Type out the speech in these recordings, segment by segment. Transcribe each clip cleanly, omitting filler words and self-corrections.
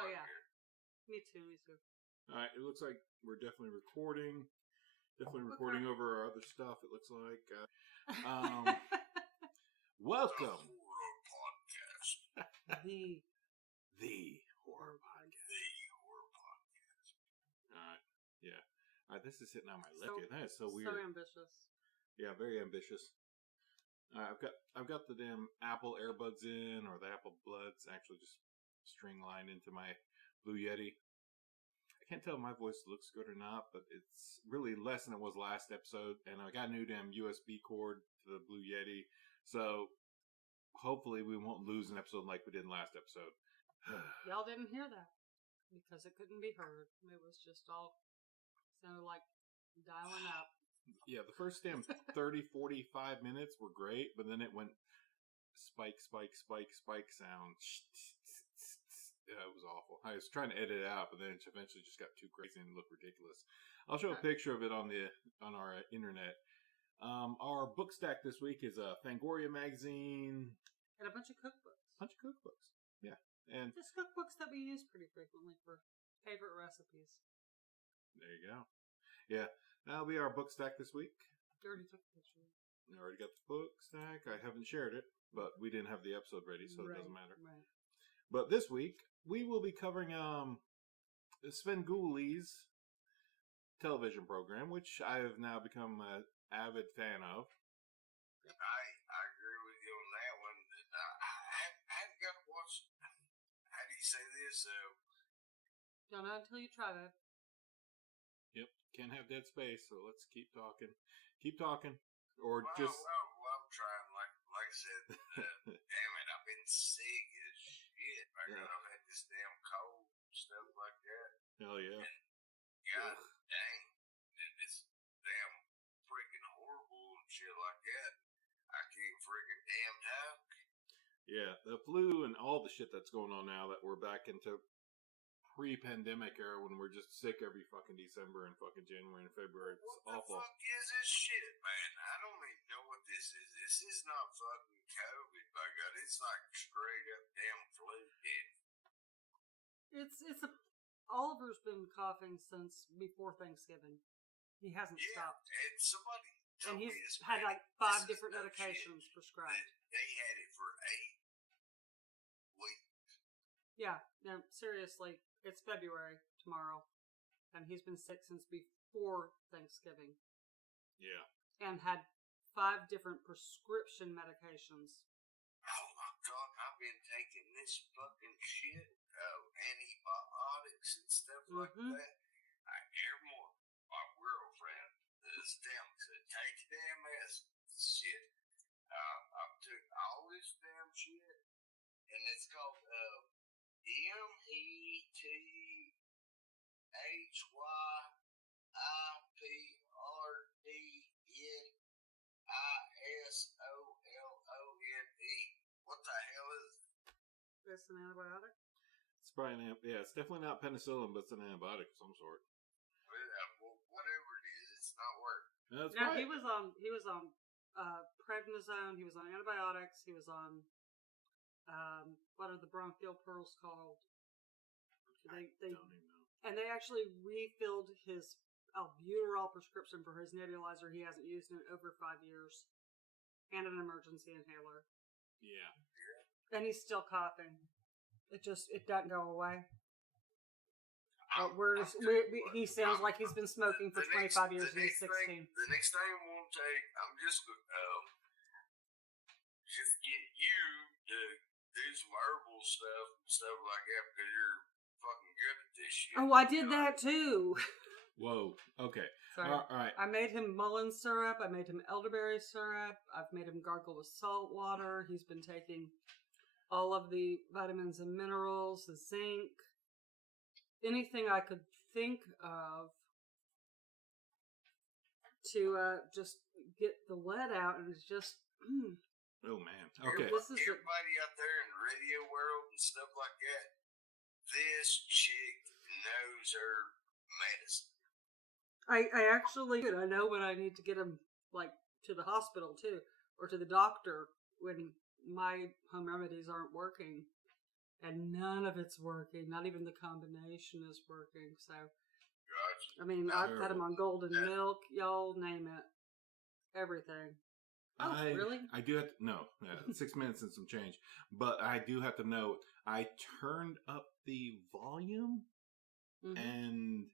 Oh, yeah. Me too. All right, it looks like we're definitely recording. Recording over our other stuff, it looks like. Welcome. The Horror Podcast. The Horror Podcast. All right. Yeah. All right, this is hitting on my lip here. That is so weird. So ambitious. Yeah, very ambitious. I've got the damn Apple earbuds in, or the Apple Buds, actually just string line into my Blue Yeti. I can't tell if my voice looks good or not, but it's really less than it was last episode. And I got a new damn USB cord to the Blue Yeti, so hopefully we won't lose an episode like we did in last episode. Y'all didn't hear that because it couldn't be heard. It was just all sounded like dialing up. Yeah, the first damn 30, 45 minutes were great, but then it went spike sound. Yeah, it was awful. I was trying to edit it out, but then it eventually just got too crazy and looked ridiculous. I'll show a picture of it on our internet. Our book stack this week is a Fangoria magazine and a bunch of cookbooks. Yeah, and just cookbooks that we use pretty frequently for favorite recipes. There you go. Yeah, that'll be our book stack this week. You already took a picture. I already got the book stack. I haven't shared it, but we didn't have the episode ready, so it doesn't matter. Right. But this week, we will be covering Svengoolie's television program, which I have now become an avid fan of. I agree with you on that one. I haven't got to watch. How do you say this? Don't know until you try that. Yep, can't have dead space, so let's keep talking. Or I'm trying. Like I said, damn it, I've been sick as shit. I've had this damn cold and stuff like that. Hell yeah. And God dang, it's damn freaking horrible and shit like that. I can't freaking damn talk. Yeah, the flu and all the shit that's going on now that we're back into pre-pandemic era when we're just sick every fucking December and fucking January and February. It's awful. What the fuck is this shit, man? I don't even know what this is. This is not fucking COVID, by God. It's like straight up damn flu, dude. Oliver's been coughing since before Thanksgiving. He hasn't stopped. And somebody told me he's had like 5 different medications prescribed. They had it for 8 weeks. Yeah, no, seriously. It's February tomorrow, and he's been sick since before Thanksgiving. Yeah. And had 5 different prescription medications. Oh my God, I've been taking this fucking shit, antibiotics and stuff like that. Every morning, my girlfriend, this damn said, take the damn shit. I took all this damn shit, and it's called, METHYPRDNISOLONE. What the hell is it? It's an antibiotic? It's probably it's definitely not penicillin, but it's an antibiotic of some sort. Well, whatever it is, it's not working. No, he was on prednisone, he was on antibiotics, he was on what are the bronchial pearls called? I don't even know. And they actually refilled his albuterol prescription for his nebulizer he hasn't used in over 5 years. And an emergency inhaler. Yeah. And he's still coughing. It doesn't go away. He sounds like he's been smoking for 25 years and he's 16. The next thing I'm going to take, I'm just get you to do some herbal stuff and stuff like that because you're fucking good at this shit. Oh, I did that too. Whoa. Okay. Sorry. All right. I made him mullein syrup. I made him elderberry syrup. I've made him gargle with salt water. He's been taking all of the vitamins and minerals, the zinc, anything I could think of to just get the lead out, and it's just. Oh man. Okay. Everybody out there in the radio world and stuff like that, this chick knows her medicine. I actually I know when I need to get him to the hospital too, or to the doctor when my home remedies aren't working. And none of it's working. Not even the combination is working. So, Gotcha. I mean, I've had them on golden milk, y'all name it. Everything. Oh, really? I do have to, no, 6 minutes and some change. But I do have to note, I turned up the volume and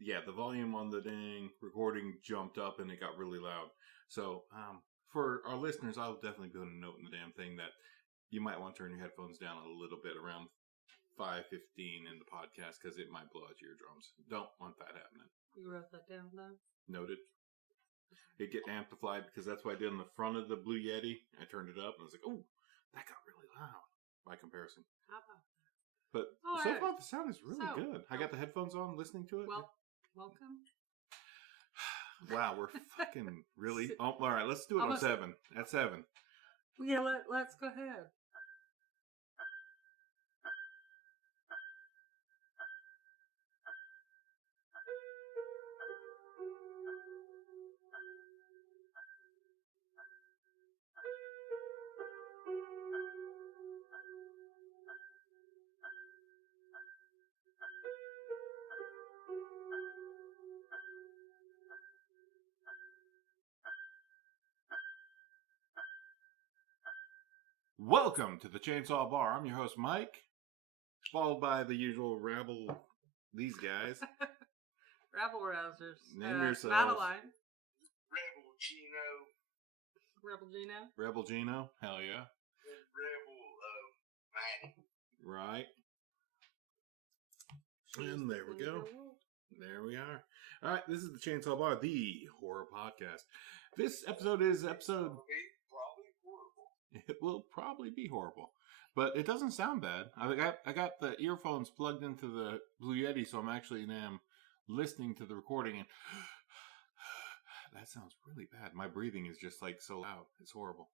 yeah, the volume on the dang recording jumped up and it got really loud. So, for our listeners, I'll definitely put a note in the damn thing that you might want to turn your headphones down a little bit around 5:15 in the podcast because it might blow out your eardrums. Don't want that happening. You wrote that down, though? Noted. It get amplified because that's what I did in the front of the Blue Yeti. I turned it up and I was like, oh, that got really loud by comparison. How about that? But so far the sound is really good. I got the headphones on listening to it. Well, welcome. Wow, we're fucking really... Oh, all right, let's do it on 7. At 7. Yeah, let's go ahead. Welcome to the Chainsaw Bar. I'm your host, Mike, followed by the usual rabble, these guys. Rabble rousers. Name yourself. Madeline. Rebel Geno. Rebel Geno. Rebel Geno. Hell yeah. Rebel Manny. Right. And there we go. There we are. All right, this is the Chainsaw Bar, the horror podcast. This episode is episode... It will probably be horrible, but it doesn't sound bad. I got the earphones plugged into the Blue Yeti, so I'm actually listening to the recording, and that sounds really bad. My breathing is just like so loud. It's horrible.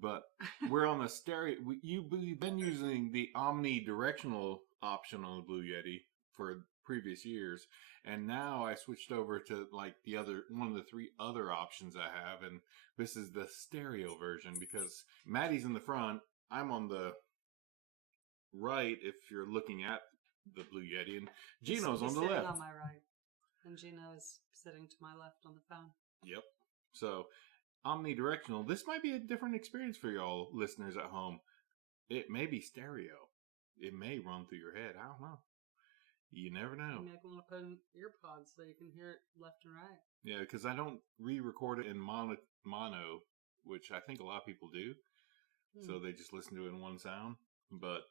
But we're on the stereo. We've been using the omnidirectional option on the Blue Yeti for previous years, and now I switched over to like one of the 3 other options I have, and this is the stereo version because Maddie's in the front, I'm on the right if you're looking at the Blue Yeti, and Geno's on the left. On my right, and Geno is sitting to my left on the phone. Yep. So omnidirectional. This might be a different experience for y'all listeners at home. It may be stereo. It may run through your head. I don't know. You never know. You might want to put in earpods so you can hear it left and right. Yeah, because I don't re-record it in mono, which I think a lot of people do. So they just listen to it in one sound. But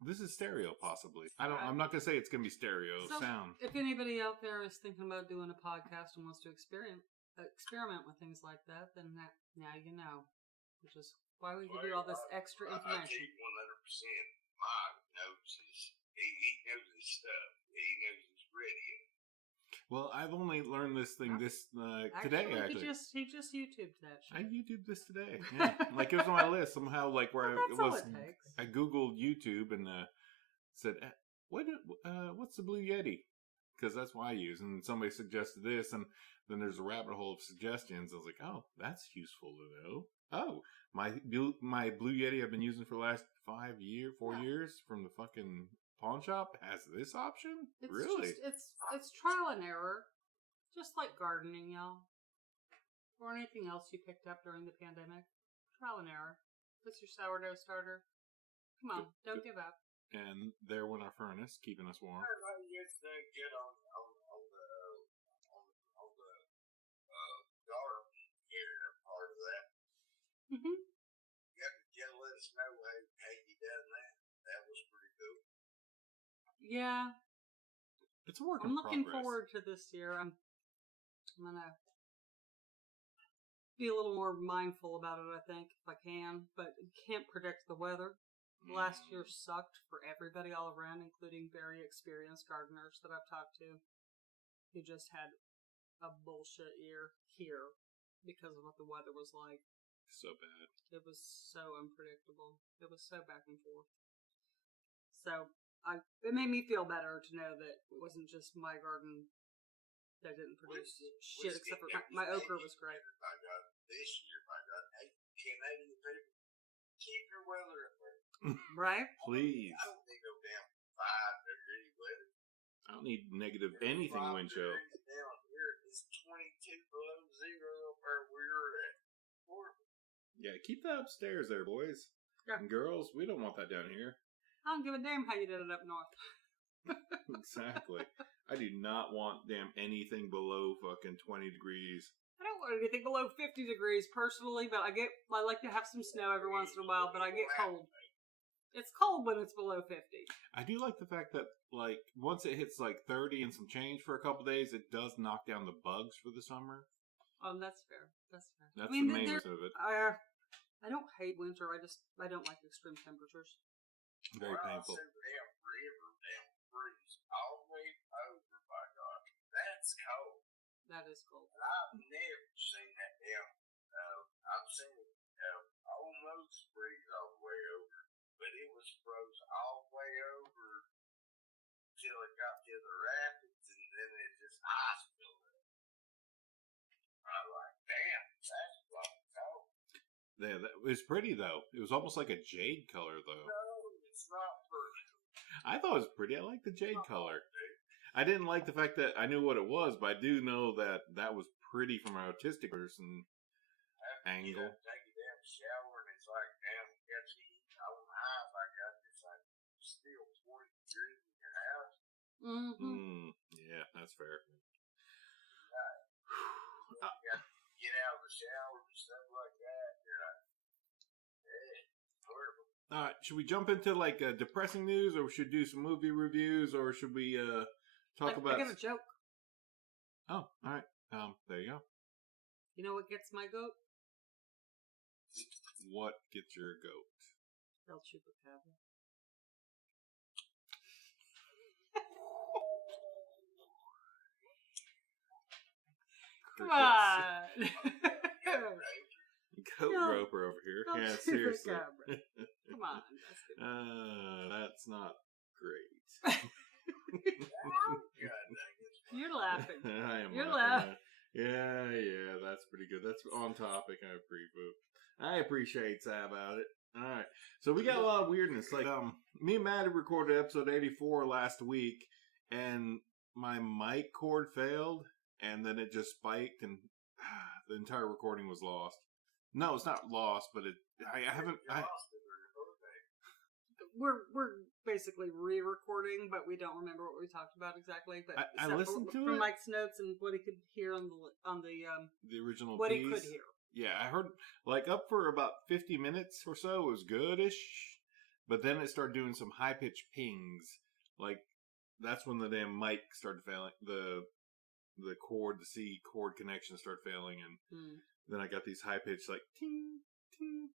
this is stereo, possibly. I'm not going to say it's going to be stereo sound. If anybody out there is thinking about doing a podcast and wants to experiment with things like that, then now you know. Which is why we give you all this extra information. I tell you 100%. My notes is... He knows his stuff. He knows his radio. Well, I've only learned this thing today. Actually, he just YouTubed that shit. I YouTubed this today. Yeah, like it was on my list somehow. Like where I googled YouTube and said, "What's the Blue Yeti?" Because that's what I use. And somebody suggested this, and then there's a rabbit hole of suggestions. I was like, "Oh, that's useful to know." Oh, my Blue Yeti I've been using for the last 4 years from the fucking pawn shop has this option? Really? It's trial and error. Just like gardening, y'all. Or anything else you picked up during the pandemic. Trial and error. This your sourdough starter. Come on, don't give up. And there went our furnace, keeping us warm. Everybody gets to get on the garden here part of that. Mm-hmm. You gotta let us know how you done that. That was pretty cool. Yeah. It's a work I'm looking forward to this year. I'm gonna be a little more mindful about it, I think, if I can. But you can't predict the weather. Last year sucked for everybody all around, including very experienced gardeners that I've talked to who just had a bullshit year here because of what the weather was like. So bad. It was so unpredictable. It was so back and forth. So it made me feel better to know that it wasn't just my garden that didn't produce shit, except for my okra was great. This year, my God, hey, Canadian people, keep your weather in there. Right? Please. I don't need no damn 5-degree weather. I don't need negative anything wind chill. Down here, it's 22 below zero up where we're at. Yeah, keep that upstairs there, boys. Yeah. And girls, we don't want that down here. I don't give a damn how you did it up north. Exactly. I do not want damn anything below fucking 20 degrees. I don't want anything below 50 degrees personally, but I like to have some snow every once in a while, but I get cold. It's cold when it's below 50. I do like the fact that, like, once it hits like 30 and some change for a couple days, it does knock down the bugs for the summer. That's fair. That's fair. That's the main reason of it. I don't hate winter. I don't like extreme temperatures. Very painful. Damn freeze all the way over, by God. That's cold. That is cold. I've never seen that damn. I've seen it almost freeze all the way over, but it was froze all the way over till it got to the rapids, and then it just ice filled up. I was like, damn, that's fucking cold. Yeah, it was pretty though. It was almost like a jade color though. No, it's not pretty. I thought it was pretty. I like the jade color. I didn't like the fact that I knew what it was, but I do know that that was pretty from an autistic person angle. Take a damn shower, and it's like, damn, you got to eat all the house I got. It's like still 20 degrees in your house. Mm-hmm. Yeah, that's fair. Right. You got to get out of the shower and stuff like that. You're like, hey, horrible. All right, should we jump into like depressing news, or should we do some movie reviews, or should we talk about? I got a joke. Oh, all right. There you go. You know what gets my goat? What gets your goat? El Chupacabra. Come on. Goat No. roper over here. El Yeah, seriously. Chupacabra. Come on. That's good. That's not great. You're laughing. I am. You're laughing. Yeah, that's pretty good. That's on topic. I appreciate that about it. All right, so we got a lot of weirdness. Like, me and Matt had recorded episode 84 last week, and my mic cord failed, and then it just spiked, and the entire recording was lost. No, it's not lost, but I haven't. We're basically re-recording, but we don't remember what we talked about exactly. But I listened to from it. Mike's notes and what he could hear on the original what piece. he could hear. Yeah, I heard like up for about 50 minutes or so. It was goodish, but then it started doing some high pitched pings. Like that's when the damn mic started failing. The cord, the C cord connection started failing, and then I got these high pitched like ting ting.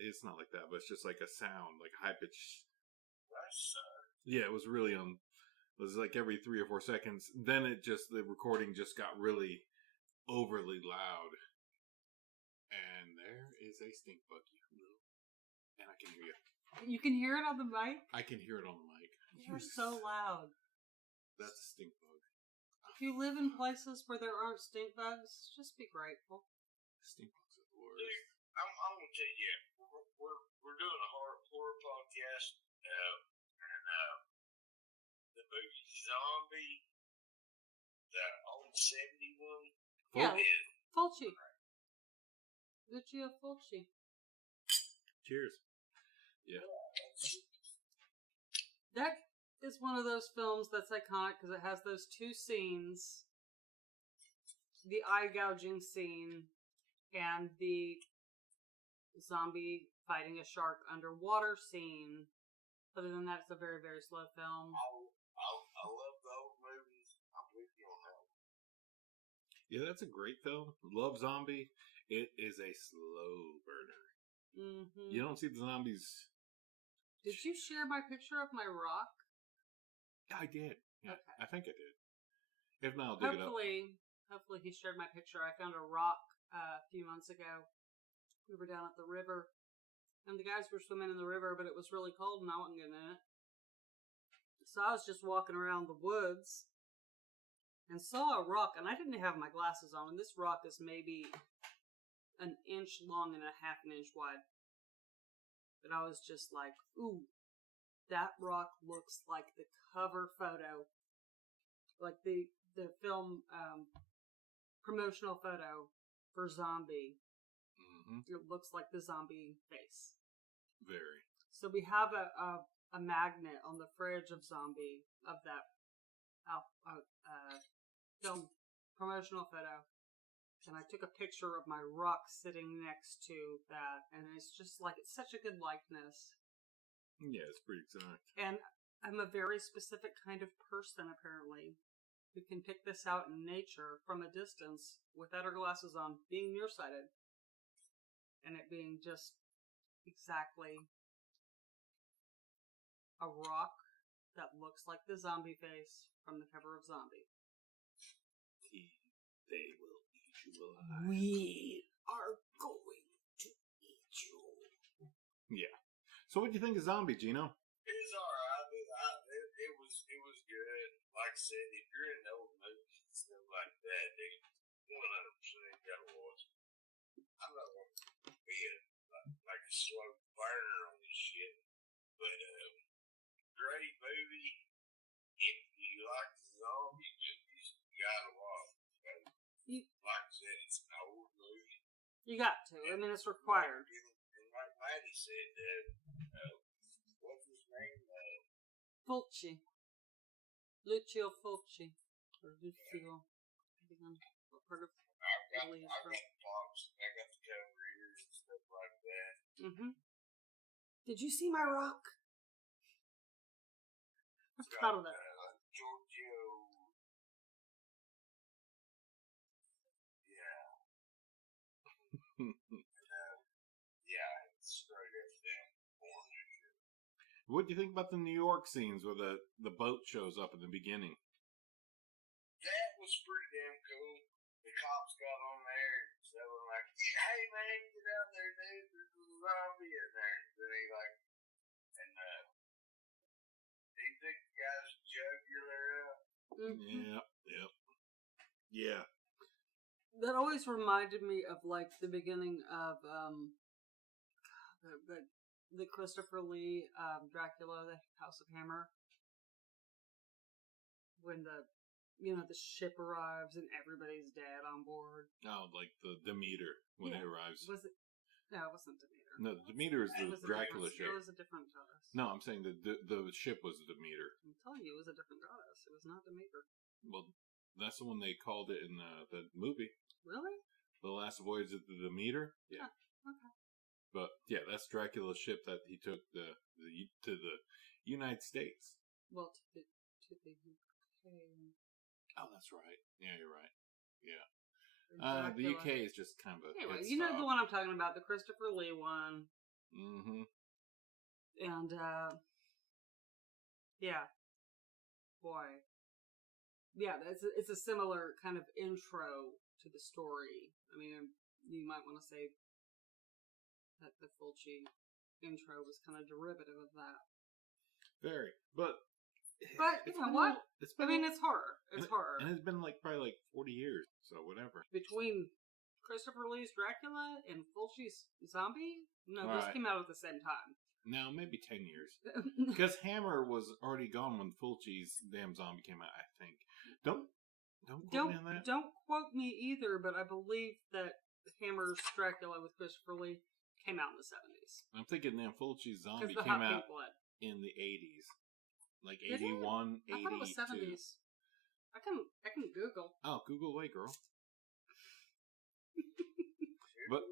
It's not like that, but it's just like a sound, like a high pitch. Yeah, it was really it was like every 3 or 4 seconds. Then the recording just got really overly loud. And there is a stink bug, and I can hear you. You can hear it on the mic? I can hear it on the mic. You're so loud. That's a stink bug. If you live in places where there aren't stink bugs, just be grateful. Stink bugs are the worst. Dude, I'm gonna tell you, we're doing a horror podcast, and the movie Zombie, the old 71. Yeah, Fulci. Lucia Fulci. Cheers. Yeah. That is one of those films that's iconic because it has those 2 scenes. The eye gouging scene and the zombie fighting a shark underwater scene. Other than that, it's a very, very slow film. I love those movies. I'm with you on that. Yeah, that's a great film. Love Zombie. It is a slow burner. Mm-hmm. You don't see the zombies. Did you share my picture of my rock? Yeah, I did. Yeah, Okay. I think I did. If not, I'll dig it up. Hopefully he shared my picture. I found a rock a few months ago. We were down at the river, and the guys were swimming in the river, but it was really cold, and I wasn't getting in it. So I was just walking around the woods and saw a rock, and I didn't have my glasses on, and this rock is maybe 1 inch long and 1/2 inch wide. But And I was just like, ooh, that rock looks like the cover photo. Like the film promotional photo for Zombie. Mm-hmm. It looks like the zombie face. Very. So we have a magnet on the fridge of Zombie, of that film promotional photo. And I took a picture of my rock sitting next to that. And it's just like, it's such a good likeness. Yeah, it's pretty exact. And I'm a very specific kind of person, apparently, who can pick this out in nature from a distance without our glasses on, being nearsighted. And it being just exactly a rock that looks like the zombie face from the cover of Zombie. They will eat you alive. We are going to eat you. Yeah. So what do you think of Zombie, Geno? It was alright. It was good. Like I said, if you're in old movies and stuff like that, dude, 100% gotta watch it. I'm not going to be like a slow burner on this shit, but great movie. If you like the zombie movies, you gotta watch it. Like I said, it's an old movie. You got to. I mean, it's required. And like Maddie said, what's his name? Fulci. Lucio Fulci. Or Lucio. Depending on what part of Italy he's I've from. got the box, I got the cover ears and stuff like that. Mm-hmm. Did you see my rock? I'm proud of that. Giorgio. Yeah. Yeah, it's straight up down born and shit. What do you think about the New York scenes where the boat shows up in the beginning? That was pretty damn cool. The cops got on there and so were like, hey man, get out there, dude. There's a zombie in there. Then he like, and he picked the guy's jugular up. Mm-hmm. Yeah. That always reminded me of like the beginning of the Christopher Lee Dracula, the House of Hammer, when the ship arrives and everybody's dead on board. Oh, like the Demeter when it arrives. Was it? No, it wasn't Demeter. No, the Demeter is the Dracula ship. It was a different goddess. No, I'm saying the ship was the Demeter. I'm telling you, it was a different goddess. It was not Demeter. Well, that's the one they called it in the movie. Really? The Last Voyage of the Demeter. Yeah. Okay. But yeah, that's Dracula's ship that he took to the United States. Well, to the UK. Oh, that's right. Yeah, you're right. Yeah. The UK is just kind of a... Anyway, you know the one I'm talking about, the Christopher Lee one. Mm-hmm. And, yeah. Boy. Yeah, it's a similar kind of intro to the story. I mean, you might want to say that the Fulci intro was kind of derivative of that. Very. But you know what? It's horror. It's horror. And it's been probably like 40 years, so whatever. Between Christopher Lee's Dracula and Fulci's Zombie? No, those came out at the same time. No, maybe 10 years. Because Hammer was already gone when Fulci's damn Zombie came out, I think. Don't quote me on that. Don't quote me either, but I believe that Hammer's Dracula with Christopher Lee came out in the 70s. I'm thinking then Fulci's Zombie came out in the 80s. Like 81, 82. I thought it was 70s. I can Google. Oh, Google away, girl. But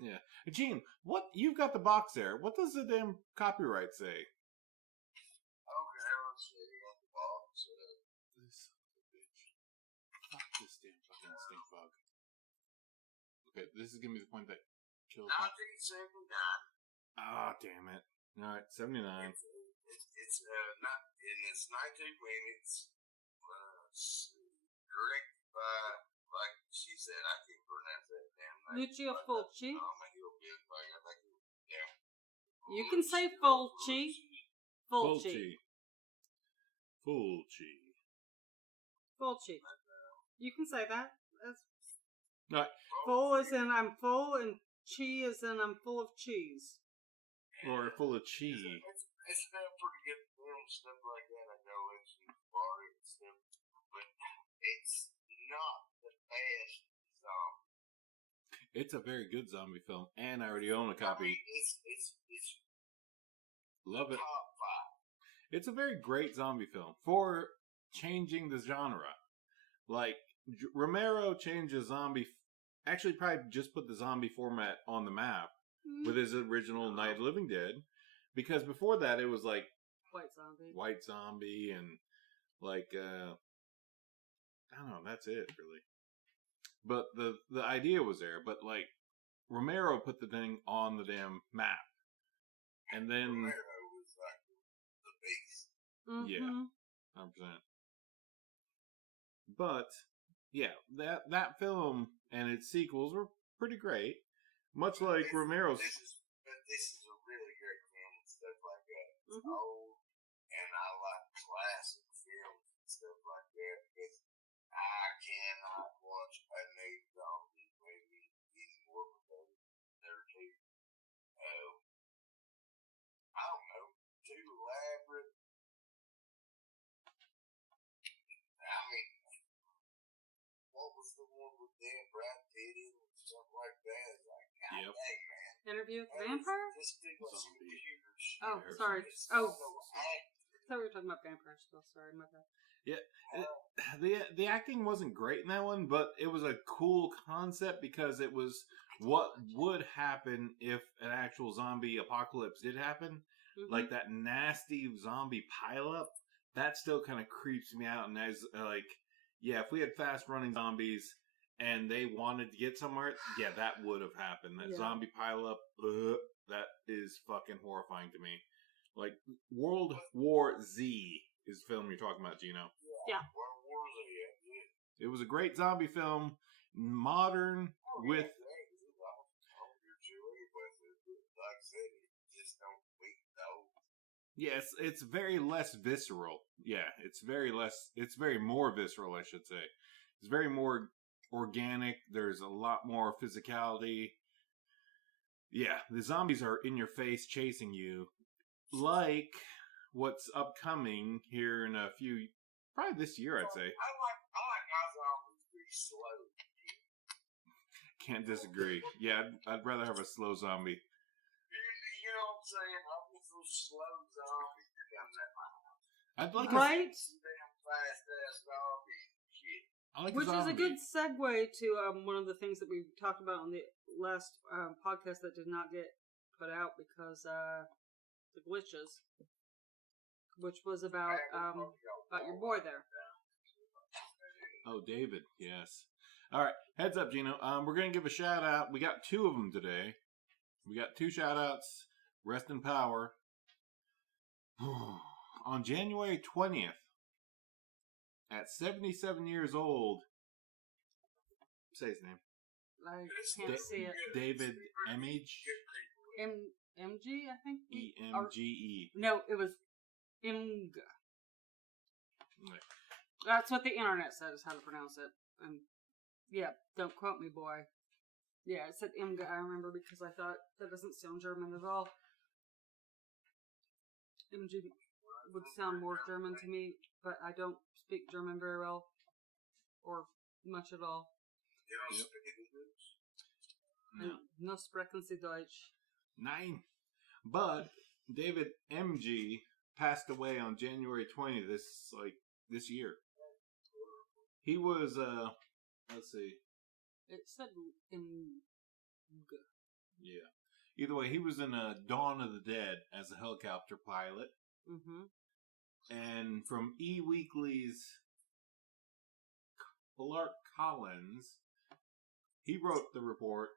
yeah, Gene, what you've got the box there? What does the damn copyright say? Okay, let's see. You got the box. This son of a bitch. Fuck this damn fucking stink bug. Okay, this is gonna be the point that kills. 1979. Ah, damn it! All right, 79. It's not in its 19 minutes. Directed by. Like she said, I can't pronounce that damn name. Lucio Fulci. Yeah. You can say Fulci. Fulci. You can say that. That's... Right. Full as in I'm full, and chi as in I'm full of cheese. or full of chi. It's been a pretty good film, stuff like that. I know it's bar and stuff, but it's not the best zombie. It's a very good zombie film, and I already own a copy. I mean, it's Love it. top 5. It's a very great zombie film for changing the genre. Like, Romero changed the zombie... Actually, probably just put the zombie format on the map with his original Night of the Living Dead. Because before that, it was like... White Zombie and like... I don't know, that's it, really. But the idea was there. But, like, Romero put the thing on the damn map. And then... Romero was like the beast. Mm-hmm. Yeah, 100%. But, yeah, that film and its sequels were pretty great. Much like Romero's... This is a really great film and stuff like that. It's Mm-hmm. old, and I like classic films and stuff like that because I cannot watch a new zombie movie anymore because they're too, I don't know, too elaborate. I mean, what was the one with Dan Brad Pitt in and stuff like that? It's like, God Yep. dang, man. Interview with the Vampire? This thing was Zombie. computers. Oh, Comparison. sorry. It's Oh, no act. I thought we were talking about Vampire still. Sorry, my bad. The acting wasn't great in that one, but it was a cool concept because it was what would happen if an actual zombie apocalypse did happen. Mm-hmm. Like that nasty zombie pileup, that still kind of creeps me out. And as like, yeah, if we had fast running zombies and they wanted to get somewhere, yeah, that would have happened. That zombie pileup, that is fucking horrifying to me. Like World War Z is the film you're talking about, Geno. Yeah. World War Z, yeah. It was a great zombie film, modern with. Like I said, it just don't beat those. Yes, it's very less visceral. Yeah, it's very more visceral, I should say. It's very more organic. There's a lot more physicality. Yeah, the zombies are in your face chasing you. Like what's upcoming here in a few, probably this year, I'd say. I like my zombies to be slow. Can't disagree. Yeah, I'd rather have a slow zombie. You know what I'm saying? I want those slow zombies coming at my house. I'd like Right? Some damn fast ass zombies shit. I like Which a is zombie. a good segue to one of the things that we talked about on the last podcast that did not get put out because the glitches, which was about your boy there. Oh, David, yes. All right, heads up, Geno. We're going to give a shout out. We got 2 of them today. We got 2 shout outs. Rest in power. On January 20th, at 77 years old, say his name. I can't see it. David Emge. Emge, I think? Emge. No, it was Emge. Right. That's what the internet says how to pronounce it. And yeah, don't quote me, boy. Yeah, it said Emge, I remember, because I thought that doesn't sound German at all. Emge would sound more German to me, but I don't speak German very well. Or much at all. Yep. No. No sprechen Sie Deutsch. Nein. But David Emge passed away on January 20th this year. He was let's see. It said Emge. Yeah. Either way, he was in Dawn of the Dead as a helicopter pilot. Mm-hmm. And from E! Weekly's Clark Collins, he wrote the report,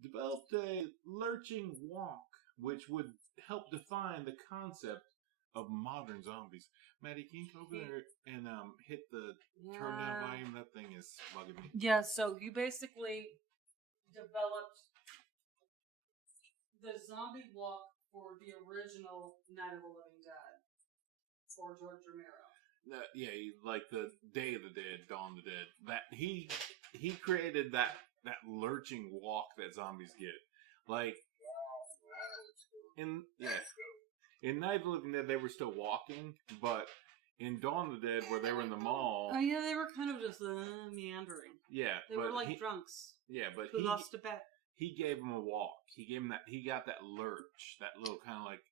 developed a lurching walk, which would help define the concept of modern zombies. Maddie, can you go over there and hit the turn down volume? That thing is bugging me. Yeah, so you basically developed the zombie walk for the original Night of the Living Dead for George Romero. Yeah, like the Day of the Dead, Dawn of the Dead. That he created that lurching walk that zombies get. Like, in Night of the Living Dead, they were still walking, but in Dawn of the Dead, where they were in the mall... Oh, yeah, they were kind of just meandering. Yeah. They were like drunks. Yeah, but who lost a bet. He gave him a walk. He gave him that. He got that lurch, that little kind of like...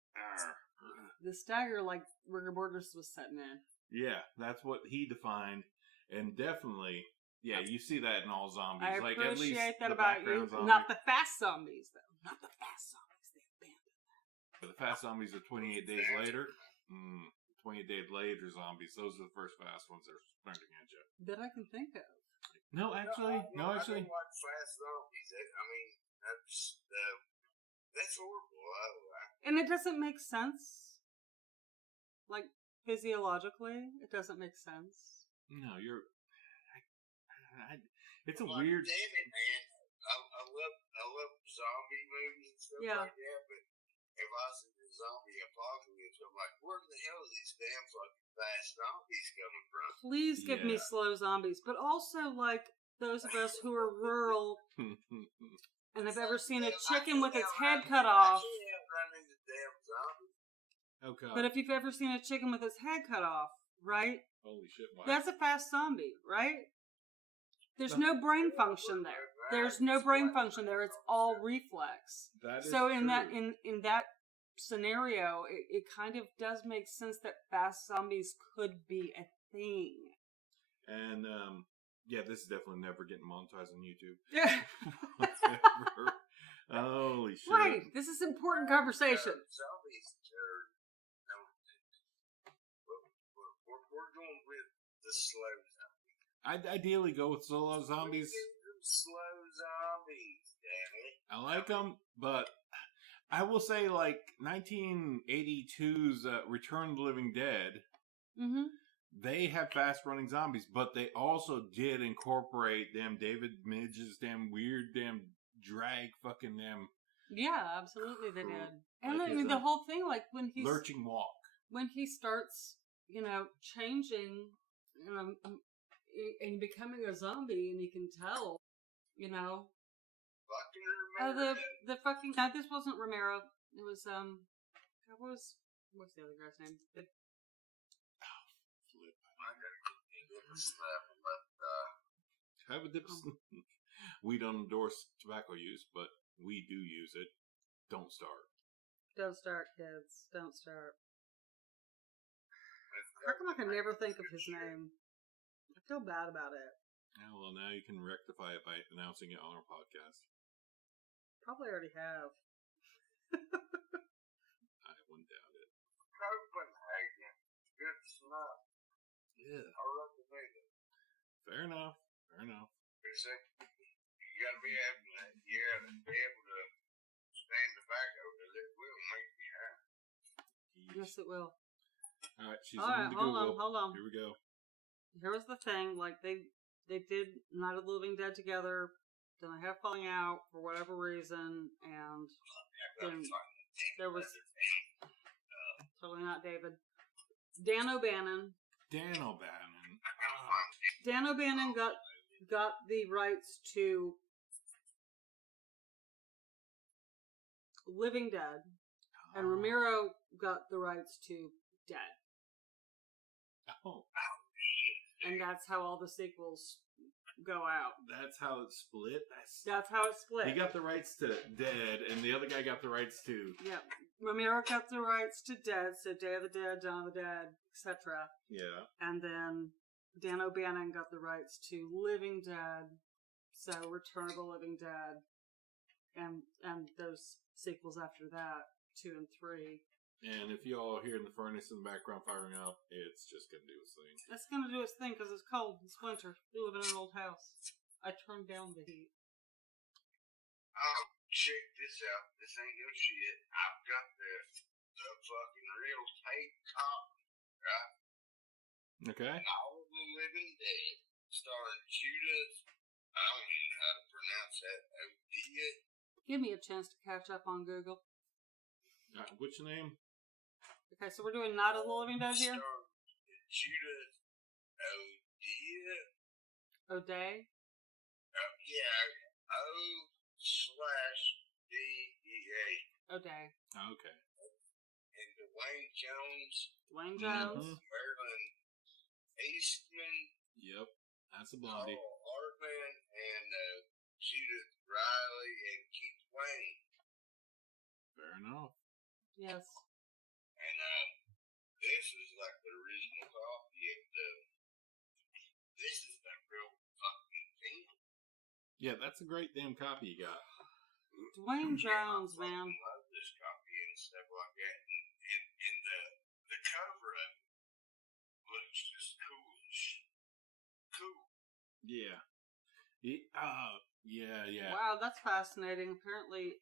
The stagger, like rigor mortis was setting in. Yeah, that's what he defined. And definitely, yeah, you see that in all zombies. I like, appreciate at least that the about you. zombie. Not the fast zombies, though. Not the fast zombies. They abandoned that. But the fast zombies are 28 days later. 28 days later zombies. Those are the first fast ones that are starting at you. That I can think of. No, actually. I don't like fast zombies. I mean, that's horrible. And it doesn't make sense. Like, physiologically, it doesn't make sense. No, you're... it's a weird... Damn it, man. I love zombie movies and stuff like that, but if I see the zombie apocalypse, I'm like, where the hell is these damn fucking fast zombies coming from? Please give me slow zombies, but also, like, those of us who are rural and have ever seen a chicken with its head cut off. Okay. But if you've ever seen a chicken with its head cut off, right? Holy shit, wow. That's a fast zombie, right? There's no brain function there. There's no brain function there. It's all reflex. That is so true. in that scenario, it kind of does make sense that fast zombies could be a thing. And yeah, this is definitely never getting monetized on YouTube. Yeah. Holy shit! Right. This is important conversation. Zombies are. We're going with the slow zombies. I'd ideally go with solo zombies. Slow zombies, damn it. I like them, but I will say, like 1982's Return of the Living Dead. Mm-hmm. They have fast running zombies, but they also did incorporate them David Midge's damn weird damn drag fucking them. Yeah, absolutely they did. And Like I mean the whole thing, like when he's lurching walk. When he starts, changing and becoming a zombie, and he can tell, the fucking this wasn't Romero. It was what's the other guy's name? Have a dip. We don't endorse tobacco use, but we do use it. Don't start. Don't start, kids. Don't start. How come I can never think of his name? I feel bad about it. Yeah, well, now you can rectify it by announcing it on our podcast. Probably already have. I wouldn't doubt it. Copenhagen. Good stuff. Yeah. I recommend it. Fair enough. You gotta be able to stand tobacco because it will make you high. Yes, it will. Alright, she's Alright, on the Google. hold on. Here we go. Here was the thing, like they did Night of the Living Dead together, then they have falling out for whatever reason, and then there was totally not David. Dan O'Bannon got the rights to Living Dead, and Romero got the rights to Dead. Oh. And that's how all the sequels go out. That's how it's split? That's how it's split. He got the rights to Dead, and the other guy got the rights to... Yeah. Romero got the rights to Dead, so Day of the Dead, Dawn of the Dead, etc. Yeah. And then Dan O'Bannon got the rights to Living Dead, so Return of the Living Dead, and those sequels after that, 2 and 3. And if y'all are hearing the furnace in the background firing up, it's just going to do its thing. It's going to do its thing because it's cold. It's winter. We live in an old house. I turned down the heat. Oh, check this out. This ain't no shit. I've got the fucking real tape copy, right? Okay. All of the Living Dead, starring Judith. I don't even know how to pronounce that. Odia. Give me a chance to catch up on Google. What's your name? Okay, so we're doing Night of the Living Dead here? Judith Odia. O'Day? Yeah, O/D-E-A. O'Day. Okay. And Dwayne Jones. Dwayne Jones. Marilyn Eastman. Yep. That's a blondie. Carl Hartman and Judith Riley and Keith Wayne. Fair enough. Yes. And this is like the original copy, and this is the real fucking thing. Yeah, that's a great damn copy you got. Dwayne Jones, man. I love this copy and stuff like that. And the cover of it looks just cool. Yeah. Yeah. Wow, that's fascinating. Apparently,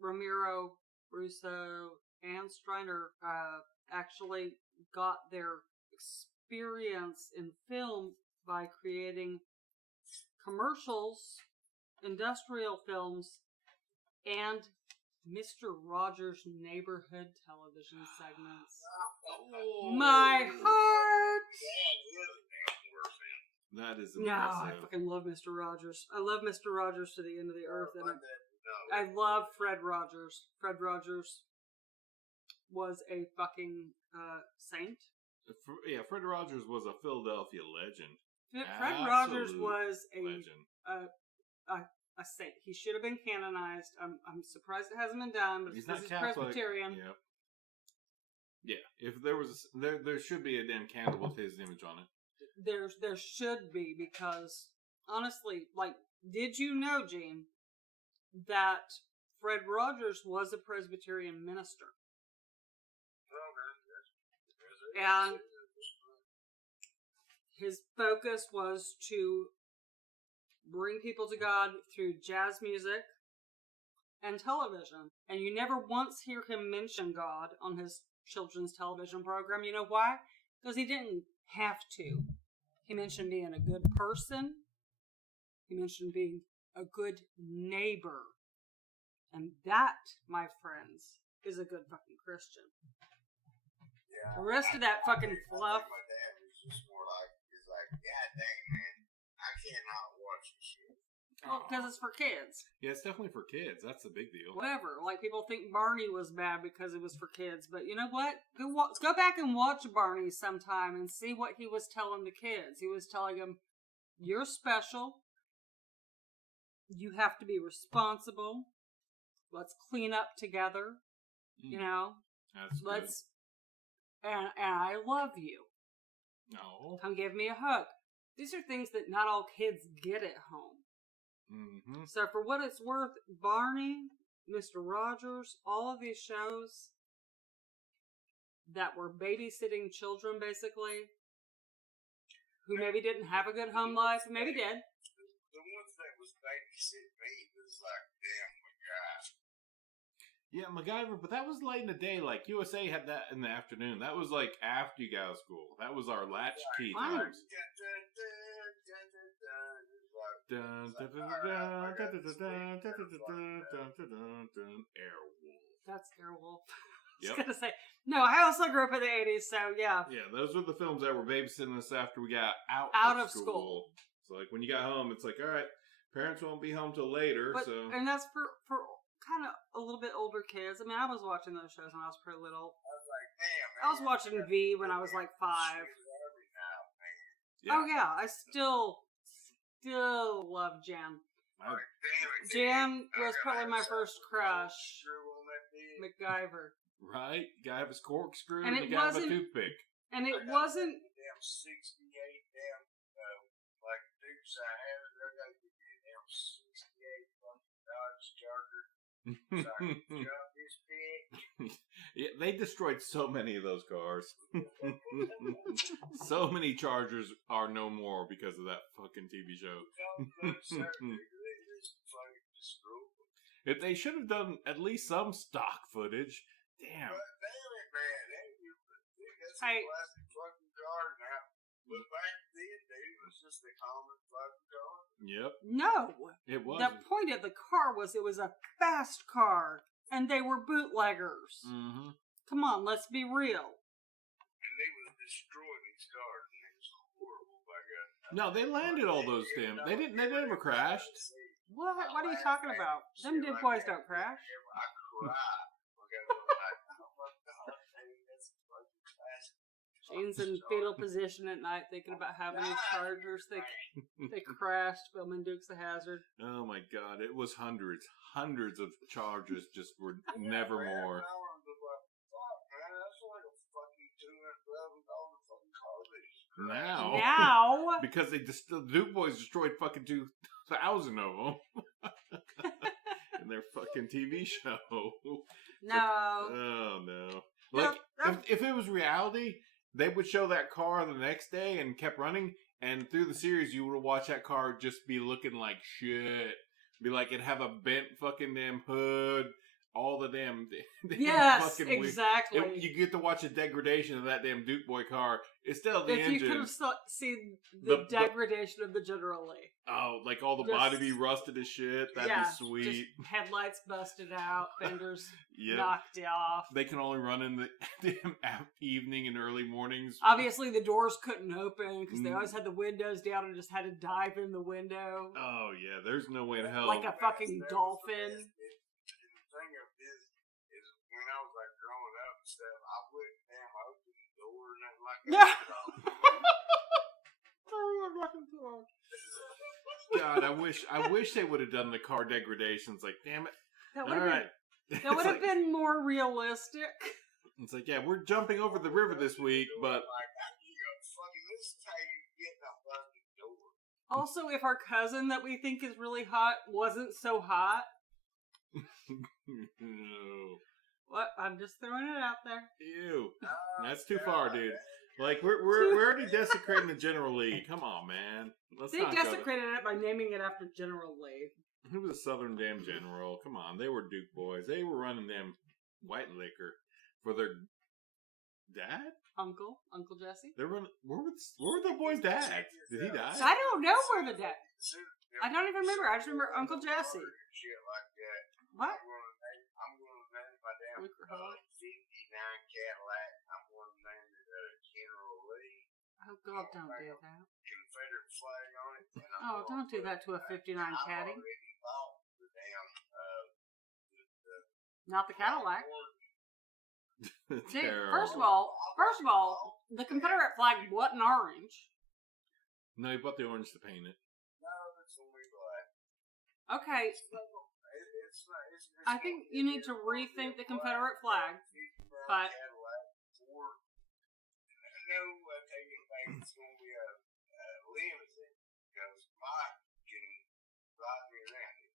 Ramiro, Russo, and Striner actually got their experience in film by creating commercials, industrial films, and Mr. Rogers' neighborhood television segments. Oh. My heart! That is No, I impressive. fucking love Mr. Rogers. I love Mr. Rogers to the end of the earth. And I love Fred Rogers. Fred Rogers was a fucking saint. Yeah, Fred Rogers was a Philadelphia legend. Fred Rogers was a legend. A saint. He should have been canonized. I'm surprised it hasn't been done, but He's because not he's Catholic. Presbyterian. Yep. Yeah, if there was, there should be a damn candle with his image on it. There should be, because honestly, like, did you know, Gene, that Fred Rogers was a Presbyterian minister? And his focus was to bring people to God through jazz music and television. And you never once hear him mention God on his children's television program. You know why? Because he didn't have to. He mentioned being a good person. He mentioned being a good neighbor. And that, my friends, is a good fucking Christian. Yeah. The rest of that fucking fluff. I think my dad was just more like, he's like, God dang, man, I cannot watch this shit. Well, because it's for kids. Yeah, it's definitely for kids. That's the big deal. Whatever. Like, people think Barney was bad because it was for kids. But you know what? Go back and watch Barney sometime and see what he was telling the kids. He was telling them, you're special. You have to be responsible. Let's clean up together. You know? That's Let's... And I love you. good. No. Come give me a hug. These are things that not all kids get at home. Mm-hmm. So for what it's worth, Barney, Mr. Rogers, all of these shows that were babysitting children, basically, who maybe didn't have a good home life, maybe did. The ones that was babysitting me was like, damn, MacGyver. Yeah, MacGyver, but that was late in the day. Like, USA had that in the afternoon. That was like after you got out of school. That was our latchkey times. Airwolf. That's Airwolf. I Yep. was gonna say, no, I also grew up in the 80s, so yeah. Yeah, those were the films that were babysitting us after we got out of school. So, like, when you got home, it's like, all right, parents won't be home till later, But, so... and that's for kind of a little bit older kids. I mean, I was watching those shows when I was pretty little. I was like, damn, man. I was watching V when I was like 5. Every now and then. Yeah. Oh yeah, I still love Jan. Like, damn it, Jan dude. was probably my first crush. Screw on that bitch. MacGyver. Right? Guy have his corkscrew And and it the guy have a wasn't- toothpick. And it I got wasn't... damn 68 damn like dudes I had. I got to get a damn 68 fucking Dodge Charger. So I can jump this pig. Yeah, they destroyed so many of those cars. So many Chargers are no more because of that fucking TV show. If they should have done at least some stock footage. Damn. But damn it, man. That's a Hey. classic fucking car now. But back then, dude, it was just a common fucking car. Yep, No! it was. The point of the car was it was a fast car. And they were bootleggers. Mm-hmm. Come on, let's be real. And they was destroying these cars, and it was horrible. By God. No, they landed all those damn. They never crashed. What are you talking about? Them dead boys don't crash. I cry. Because I'm like, oh my God, dude, that's fucking classic. Shane's in fetal position at night thinking about how many Chargers they crashed filming Dukes of Hazzard. Oh my God, it was hundreds of charges just were never more. Now, because the Duke Boys destroyed fucking 2,000 of them in their fucking TV show. No. Oh no! Like if it was reality, they would show that car the next day and kept running, and through the series you would watch that car just be looking like shit. Be like it'd have a bent fucking damn hood. All the damn yes, fucking exactly. You get to watch a degradation of that damn Duke Boy car. It's still the if engine. If you could have seen the degradation of the General Lee. Oh, like all the body be rusted as shit. That'd be sweet. Just headlights busted out, fenders knocked off. They can only run in the damn evening and early mornings. Obviously, the doors couldn't open because they always had the windows down and just had to dive in the window. Oh yeah, there's no way in hell. Like a fucking dolphin. When I was like growing up and stuff, I wouldn't damn open the door or nothing like God, that. I wish they would have done the car degradations. Like, damn it! That would have been more realistic. It's like, yeah, we're jumping over the river this week, but also, if our cousin that we think is really hot wasn't so hot. No. What? I'm just throwing it out there. Ew. That's too far, dude. Like, we're already desecrating the General Lee. Come on, man. They desecrated it by naming it after General Lee. He was a Southern damn general. Come on. They were Duke Boys. They were running them white liquor for their dad? Uncle Jesse. They're running. Where were the boys' dads? Did he die? I don't know where the dad. I don't even remember. I just remember Uncle Jesse. What? I'm going to name my damn 59 Cadillac. I'm going to name it General Lee. Oh, God, don't do that. Confederate flag on it. Oh, don't do that to a 59 Caddy. Not the Cadillac. See, first of all, the Confederate flag wasn't orange. No, you bought the orange to paint it. No, it's only black. Okay. I think you need to rethink the Confederate flag, but no, I take it back. It's going to be a limousine because Mike can drive me around here.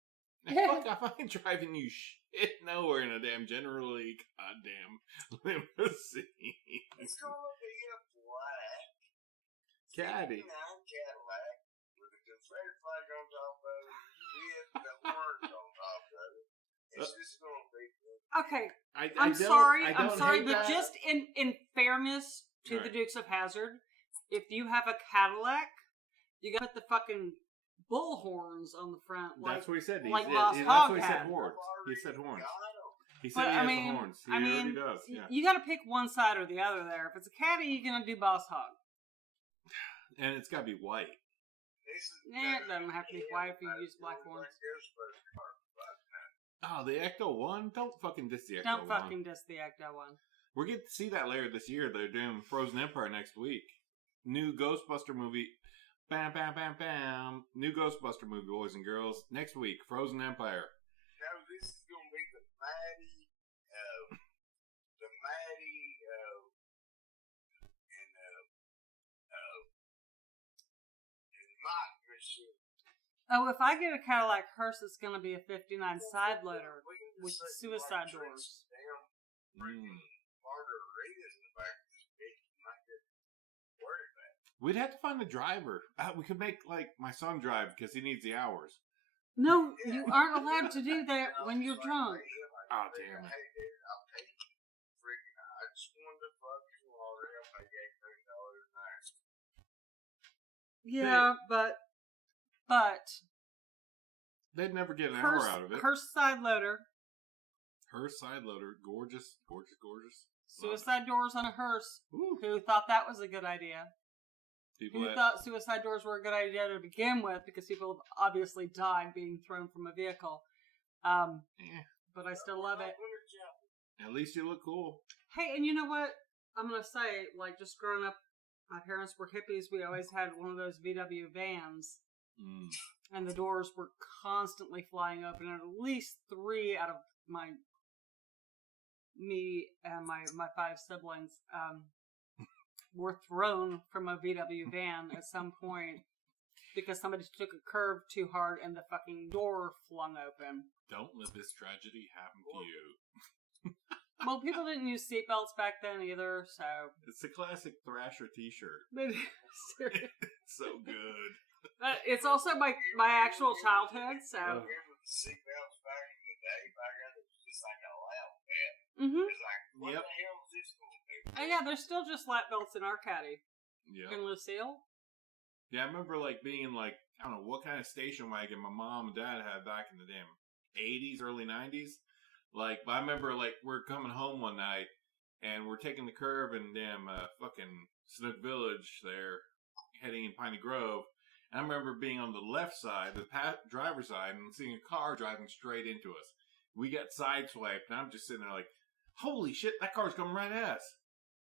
Fuck off! I ain't driving you shit nowhere in a damn General Lee goddamn limousine. It's going to be a black Caddy. Cadillac with a Confederate flag on top of it, with the words on top of it. It's just going to be good. Okay, I'm sorry, but that. just in fairness to the Dukes of Hazzard, if you have a Cadillac, you got to put the fucking bull horns on the front. That's what he said. Like that's Hog what he had. said. Horns. He said horns. He But, said he has the horns. He already does. Yeah. You got to pick one side or the other there. If it's a Caddy, you're gonna do Boss Hog. And it's got to be white. It doesn't have to be white if you use black horns. Oh, the Ecto 1? Don't fucking diss the Ecto 1. Don't fucking diss the Ecto 1. We're getting to see that later this year. They're doing Frozen Empire next week. New Ghostbuster movie. Bam, bam, bam, bam. New Ghostbuster movie, boys and girls. Next week, Frozen Empire. Now, this is going to be the mighty, and Mike machine. Oh, if I get a Cadillac hearse, it's going to be a 59 side loader with suicide doors. We'd have to find the driver. We could make, like, my son drive because he needs the hours. No, you aren't allowed to do that when you're drunk. Oh, damn it. I just wanted to fuck you already. I'll pay $800 an hour. Yeah, but they'd never get an hour out of it. Hearse side loader. Hearse side loader. Gorgeous, gorgeous, gorgeous. Suicide doors on a hearse. Ooh. Who thought that was a good idea? People who thought suicide doors were a good idea to begin with because people have obviously died being thrown from a vehicle. But I still love it. At least you look cool. Hey, and you know what? I'm going to say, like, just growing up, my parents were hippies. We always had one of those VW vans. And the doors were constantly flying open. And at least 3 out of me and my 5 siblings were thrown from a VW van at some point because somebody took a curve too hard and the fucking door flung open. Don't let this tragedy happen to you. Well, people didn't use seatbelts back then either, so... It's a classic Thrasher t-shirt. It's so good. It's also my actual childhood, so... Seatbelts back in the day, it was just like a loud bed. Mm-hmm. It's like, what the hell is this going to do? Oh yeah, there's still just lap belts in our caddy. Yeah. In Lucille. Yeah, I remember like being in like, I don't know what kind of station wagon my mom and dad had back in the damn 80s, early 90s. Like, I remember, like, we're coming home one night, and we're taking the curve in damn fucking Snook Village there, heading in Piney Grove. And I remember being on the left side, the driver's side, and seeing a car driving straight into us. We got sideswiped, and I'm just sitting there like, holy shit, that car's coming right at us.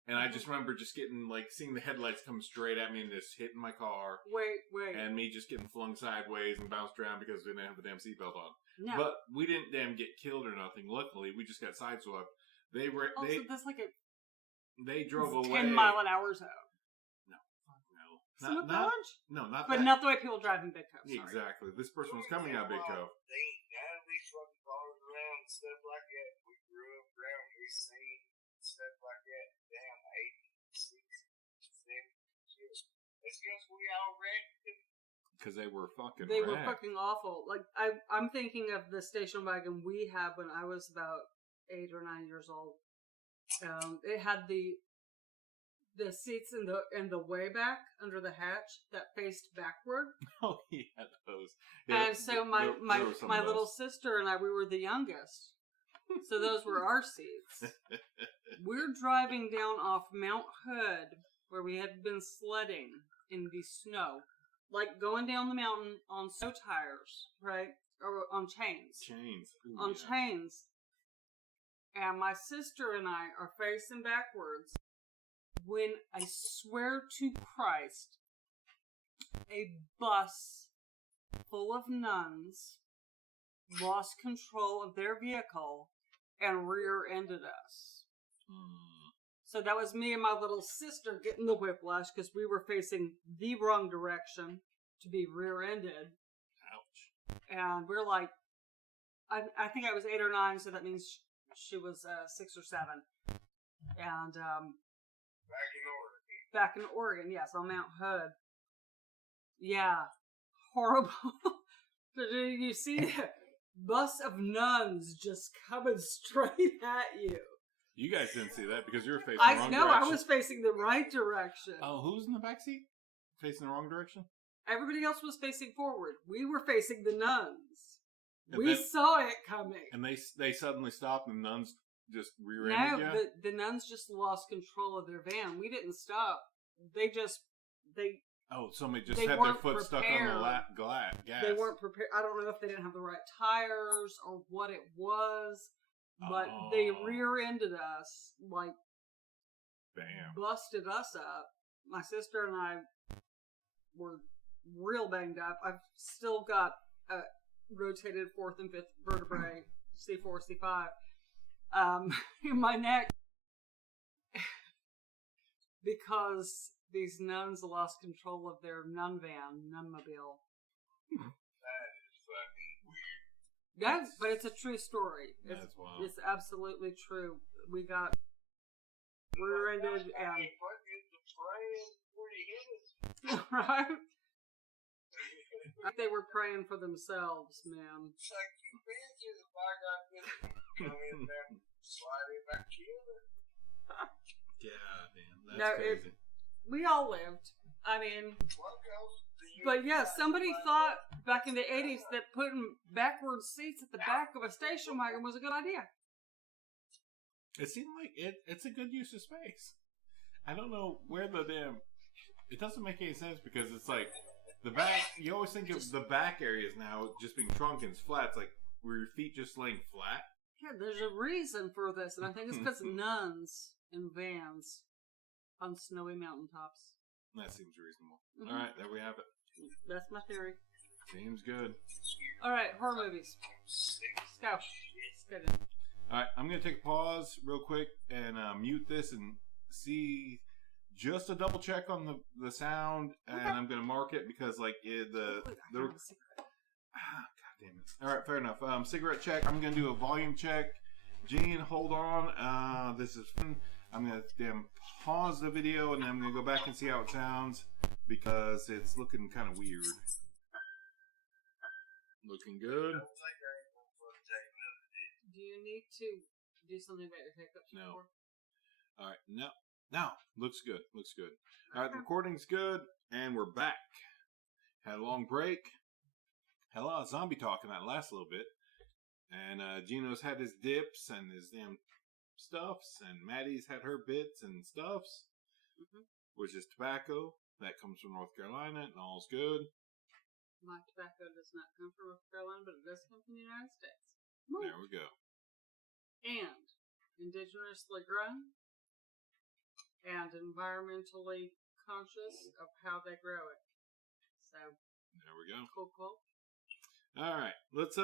And I just remember just getting, like, seeing the headlights come straight at me and just hitting my car. Wait. And me just getting flung sideways and bounced around because we didn't have the damn seatbelt on. No. But we didn't damn get killed or nothing. Luckily, we just got sideswiped. They that's like they drove away 10 mile an hour zone. No. Snook Village? No, not but that. not the way people drive in Big Cove. Sorry. Exactly. This person was coming out of Big Cove. They ain't none of these fucking cars around and stuff like that. We grew up around, we seen stuff like that. Damn, 80s, 60s, 70s. It's just we all wrecked. Because they were fucking were fucking awful. Like, I'm thinking of the station wagon we had when I was about 8 or 9 years old. It had the seats in the way back under the hatch that faced backward. Oh, yeah, those. Yeah, and so my little sister and I, we were the youngest. So those were our seats. We're driving down off Mount Hood where we had been sledding in the snow. Like going down the mountain on snow tires, right? Or on chains. Ooh, Chains. And my sister and I are facing backwards when, I swear to Christ, a bus full of nuns lost control of their vehicle and rear-ended us. So that was me and my little sister getting the whiplash because we were facing the wrong direction to be rear-ended. Ouch. And we're like, I think I was 8 or 9, so that means she was 6 or 7. And back in Oregon, yes, on Mount Hood. Yeah, horrible. Did you see that bus of nuns just coming straight at you? You guys didn't see that because you were facing the wrong direction. I was facing the right direction. Oh, who's in the backseat? Facing the wrong direction? Everybody else was facing forward. We were facing the nuns. We saw it coming. And they suddenly stopped and the nuns just rear-ended you? No, the nuns just lost control of their van. We didn't stop. Oh, somebody just had their foot stuck on the gas. They weren't prepared. I don't know if they didn't have the right tires or what it was. But they rear-ended us, like, bam, busted us up. My sister and I were real banged up. I've still got rotated 4th and 5th vertebrae, C4, C5, in my neck because these nuns lost control of their nunmobile. That is fucking weird. Yeah, but it's a true story. That's wild. It's absolutely true. We got rear-ended and... Right? They were praying for themselves, man. It's like, you bitches, if I got this, come in there, slide in that killer. Yeah, man, that's crazy. We all lived. I mean... But yeah, somebody thought back in the 80s that putting backwards seats at the back of a station wagon was a good idea. It seemed like it's a good use of space. I don't know where the damn... It doesn't make any sense because it's like the back... You always think of the back areas now just being trunk and flat. It's like, were your feet just laying flat? Yeah, there's a reason for this, and I think it's because nuns in vans on snowy mountaintops. That seems reasonable. Mhm. All right, there we have it. That's my theory. Seems good. All right, horror movies. Let's go. Let's get it. All right, I'm going to take a pause real quick and mute this and see, just a double check on the sound, and I'm going to mark it because, like, God damn it. All right, fair enough. Cigarette check. I'm going to do a volume check. Gene, hold on. This is fun. I'm going to pause the video, and then I'm going to go back and see how it sounds because it's looking kind of weird. Looking good. Do you need to do something about your hiccups? No. Before? All right, now looks good. Looks good. All right, the recording's good, and we're back. Had a long break. Had a lot of zombie talk in that last little bit, and Geno's had his dips and his damn stuffs, and Maddie's had her bits and stuffs, which is tobacco that comes from North Carolina, and all's good. My tobacco does not come from North Carolina, but it does come from the United States. There we go. And indigenously grown and environmentally conscious of how they grow it. So there we go. Cool. All right, let's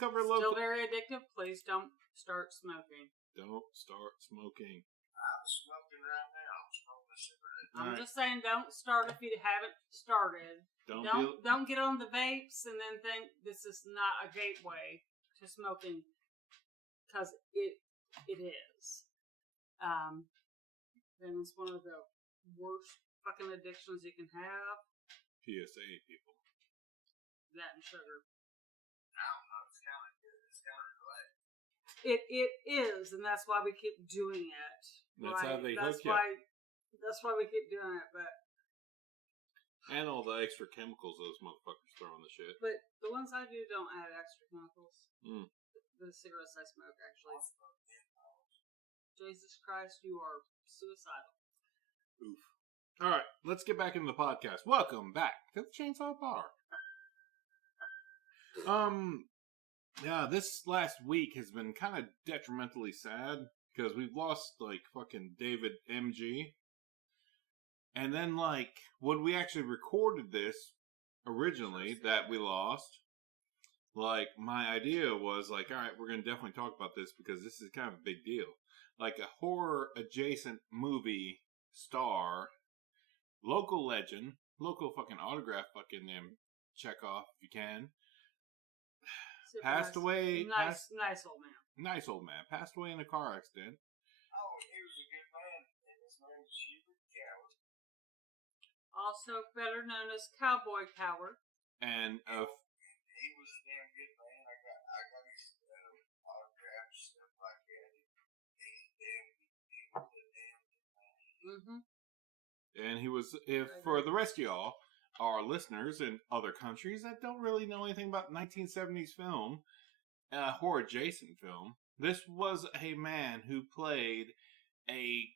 cover a Still little. very addictive. Please don't start smoking. Don't start smoking. I'm smoking right now. I'm smoking a cigarette. I'm right. just saying, don't start if you haven't started. Don't get on the vapes and then think this is not a gateway to smoking, because it is. And it's one of the worst fucking addictions you can have. PSA, people. That and sugar. I don't know. It's kind of good. It's kind of relaxed. It is, and that's why we keep doing it. That's how they hook you. That's why we keep doing it, but. And all the extra chemicals those motherfuckers throw on the shit. But the ones I do don't add extra chemicals. Mm. The cigarettes I smoke, actually. Jesus Christ, you are suicidal. Oof. All right, let's get back into the podcast. Welcome back to the Chainsaw Bar. Yeah, this last week has been kind of detrimentally sad because we've lost, like, fucking David Emge. And then, like, when we actually recorded this originally that we lost, like, my idea was, like, all right, we're going to definitely talk about this because this is kind of a big deal. Like, a horror-adjacent movie star, local legend, local fucking autograph fucking check off if you can, passed away. Nice old man. Nice old man. Passed away in a car accident. Oh, he was a good man, and his name was Cowboy. Also better known as Cowboy Coward. And he was a damn good man. I got his autographs, stuff like that. He's a damn good man. And he was, for the rest of y'all, our listeners in other countries that don't really know anything about 1970s film, horror-adjacent film, this was a man who played a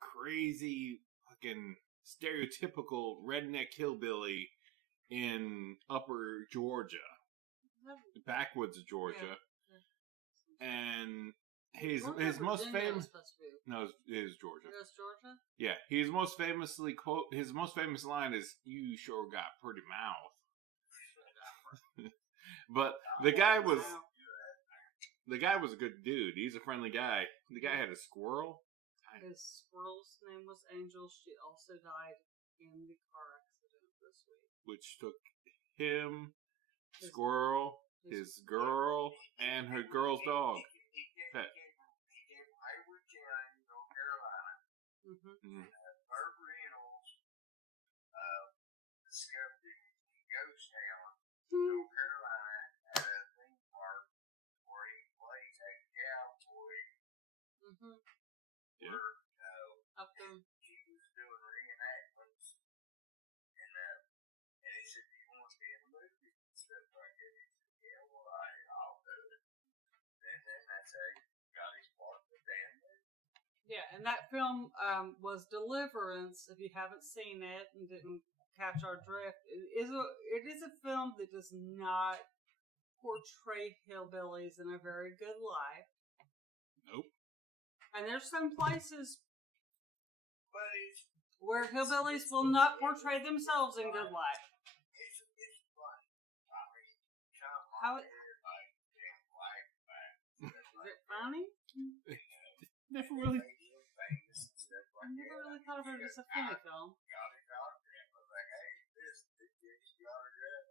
crazy fucking stereotypical redneck hillbilly in upper Georgia, backwoods of Georgia, and his most famous. No, it is Georgia. It is Georgia? Yeah, his most famous line is, "You sure got pretty mouth." But the guy was a good dude. He's a friendly guy. The guy had a squirrel. His squirrel's name was Angel. She also died in the car accident this week. Which took him, squirrel, his girl, and her girl's dog. Pet. North Carolina. Burt Reynolds discovered him in Ghost Town, North Carolina, at a theme park where he plays a cowboy. Yeah. He was doing reenactments, and he said, "Do you want to be in the movie?" And stuff like that. He said, "Yeah, well, I'll do it." And then that's how he got his part in the damn movie. Yeah, and that film was Deliverance. If you haven't seen it and didn't catch our drift, it is a film that does not portray hillbillies in a very good light. And there's some places But it's where hillbillies will not portray themselves in good light. it's funny. I mean, come How- on here, like, damn black man. Is it funny? Never really. Famous and stuff I like never that. really thought of it as a funny film. Got his autograph. I was like, hey, this is your autograph.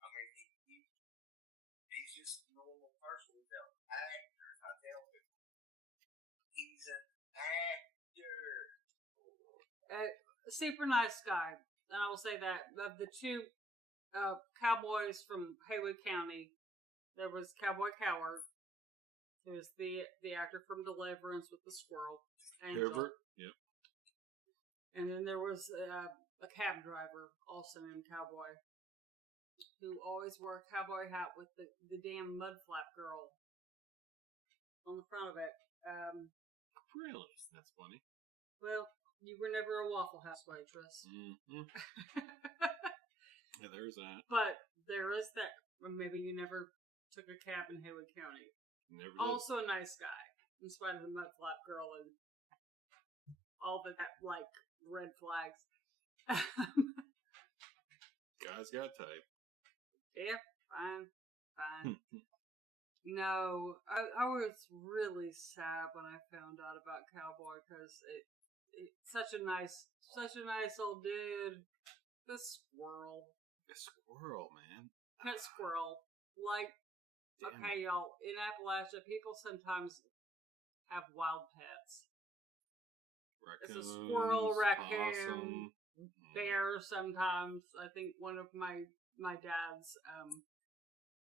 I mean, he's just a normal person. He's an actor. I tell people. He's an actor. Super nice guy. And I will say that of the two cowboys from Haywood County, there was Cowboy Coward, who was the actor from Deliverance with the squirrel. Angel. Herbert. Yep. And then there was a cab driver, also named Cowboy, who always wore a cowboy hat with the damn mud flap girl on the front of it. Really? That's funny. Well, you were never a Waffle House waitress. Mm-hmm. Yeah, there's that. But there is that. Or maybe you never took a cab in Haywood County. Never did. Also a nice guy, in spite of the mud flap girl and all the like red flags. Guys got type. Yeah, fine. No, I was really sad when I found out about Cowboy because it's such a nice old dude. The squirrel. A squirrel, man. Pet squirrel. Like, Damn okay, y'all, in Appalachia, people sometimes have wild pets. Raccoons, It's a squirrel, raccoon, possum. bear sometimes. I think one of my dad's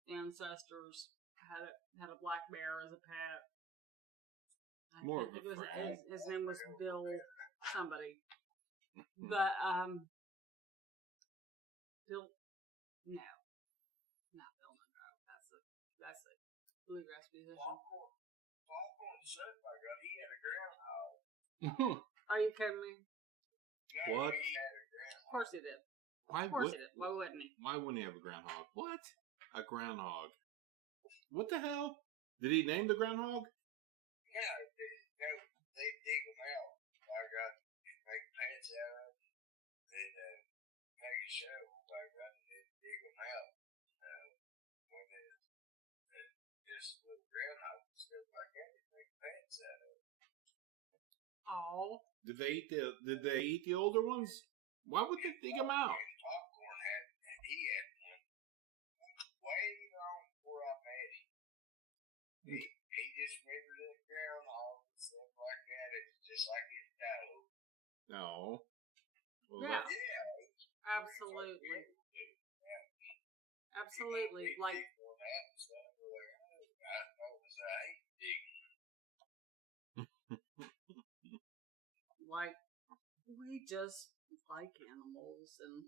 ancestors had a black bear as a pet. More of think a it was, friend. his name was Bill somebody. But Bill, no, not Bill Monroe. That's a bluegrass musician. Popcorn Sutton, I got, he had a groundhog. Are you kidding me? No, What? He had a Of groundhog. course he did. Why Of course would he did. Why wouldn't he? Why wouldn't he have a groundhog? What? A groundhog? What the hell? Did he name the groundhog? Yeah, they dig them out. I got make pants out of them. Then make a show. I got to dig them out. When this little groundhog and stuff like that, they make pants out of. Oh. Did they eat the older ones? Why would they dig them out? Popcorn he had one way long before I met him. He just remembered that groundhog and stuff like that. It's just like his dog. No. Well, Yeah. Yeah. Absolutely. Absolutely. He Like, picked one out and stuff. I noticed I hate digging. like, we just like animals and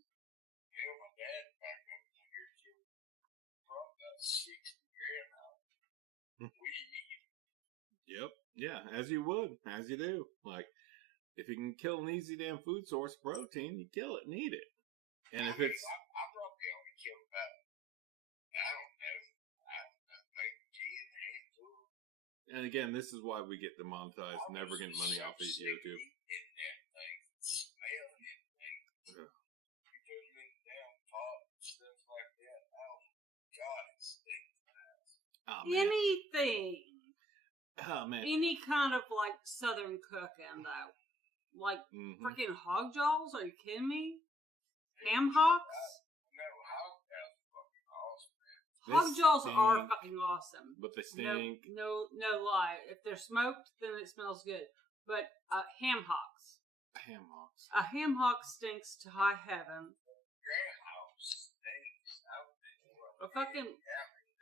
Yeah, my dad back up here killed probably about 60 groundhogs. We eat. Yep. Yeah, as you would. As you do. Like, if you can kill an easy damn food source protein, you kill it and eat it. And if it's... I probably only killed about, I don't know, maybe 10 handful. And again, this is why we get demonetized, never getting money off of YouTube. Eating them things, smelling them things. Yeah. You put them in the damn pot and stuff like that. Oh, God, it stinks nice. Oh, man. anything. Oh, man. Any kind of, like, southern cooking, though. Like, Mm-hmm. freaking hog jaws? Are you kidding me? Ham hocks? No, hog jaws are fucking awesome, man. Hog jaws stink, are fucking awesome. But they stink. No lie. If they're smoked, then it smells good. But ham hocks. Ham hocks. A ham hock stinks to high heaven. Groundhogs stinks. A fucking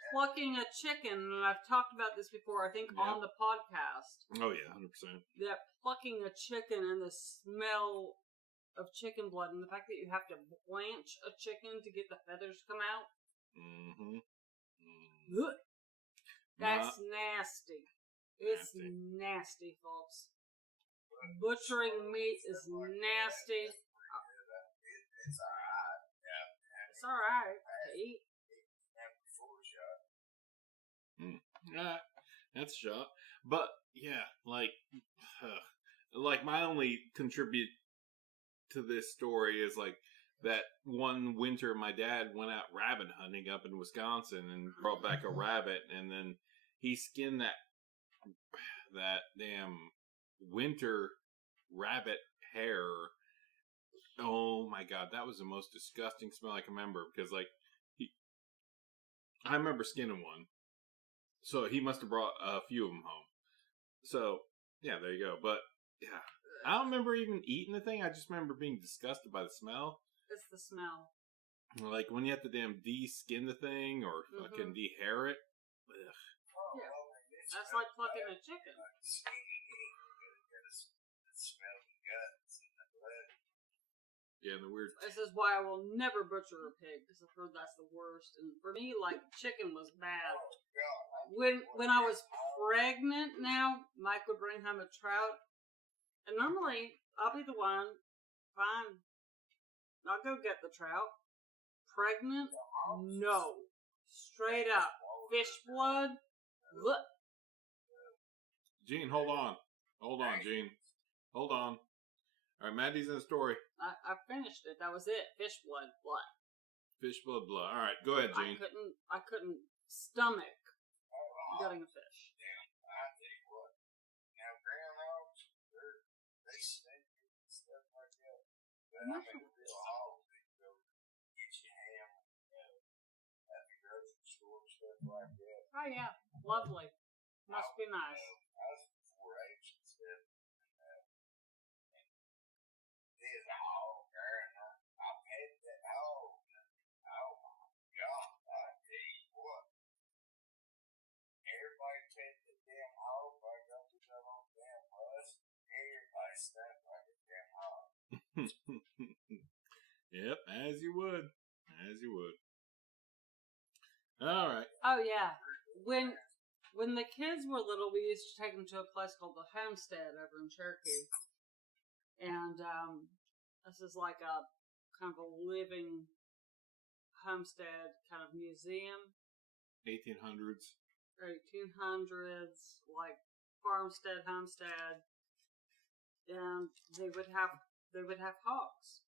plucking a chicken, and I've talked about this before, I think, on the podcast. Oh, yeah, 100%. That plucking a chicken and the smell of chicken blood, and the fact that you have to blanch a chicken to get the feathers to come out. Mm-hmm. Ugh. That's nasty. It's nasty, folks. Butchering meat is nasty. It's alright. Yeah. It's alright to eat. That's shot. But yeah, like my only contribute to this story is like that one winter my dad went out rabbit hunting up in Wisconsin and brought back a rabbit, and then he skinned that damn winter rabbit hair. Oh my god, that was the most disgusting smell I can remember, because like I remember skinning one. So he must have brought a few of them home. So, yeah, there you go. But, yeah. I don't remember even eating the thing. I just remember being disgusted by the smell. It's the smell. Like, when you have to damn de-skin the thing or fucking de-hair it. Ugh. Yeah. That's like plucking a chicken. Smell the guts and the blood. Yeah, the weird... This is why I will never butcher a pig, because I've heard that's the worst. And for me, like, chicken was bad. When I was pregnant now, Mike would bring home a trout. And normally, I'll be the one, fine, I'll go get the trout. Pregnant? No. Straight up. Fish blood? Look. Gene, hold on. Hold on, Gene. Hold on. All right, Maddie's in the story. I finished it. That was it. Fish blood. Fish blood. All right, go ahead, Gene. I couldn't stomach gutting a fish. I tell you what. Now, grandmas, they stink and stuff like that. But I mean, real hog, they go get you ham, at the grocery store, stuff like that. Oh yeah, lovely. Must be nice. I was before age and stuff. There's a hog there, and I pet that hog. Oh my God, I tell you what. Everybody pet the damn hog, like I was up on the damn bus. Everybody stuck like a damn hog. Yep, as you would. As you would. All right. Oh yeah. When the kids were little, we used to take them to a place called the Homestead over in Cherokee. And this is like a kind of a living homestead kind of museum. 1800s. 1800s, like farmstead, homestead. And they would have hogs.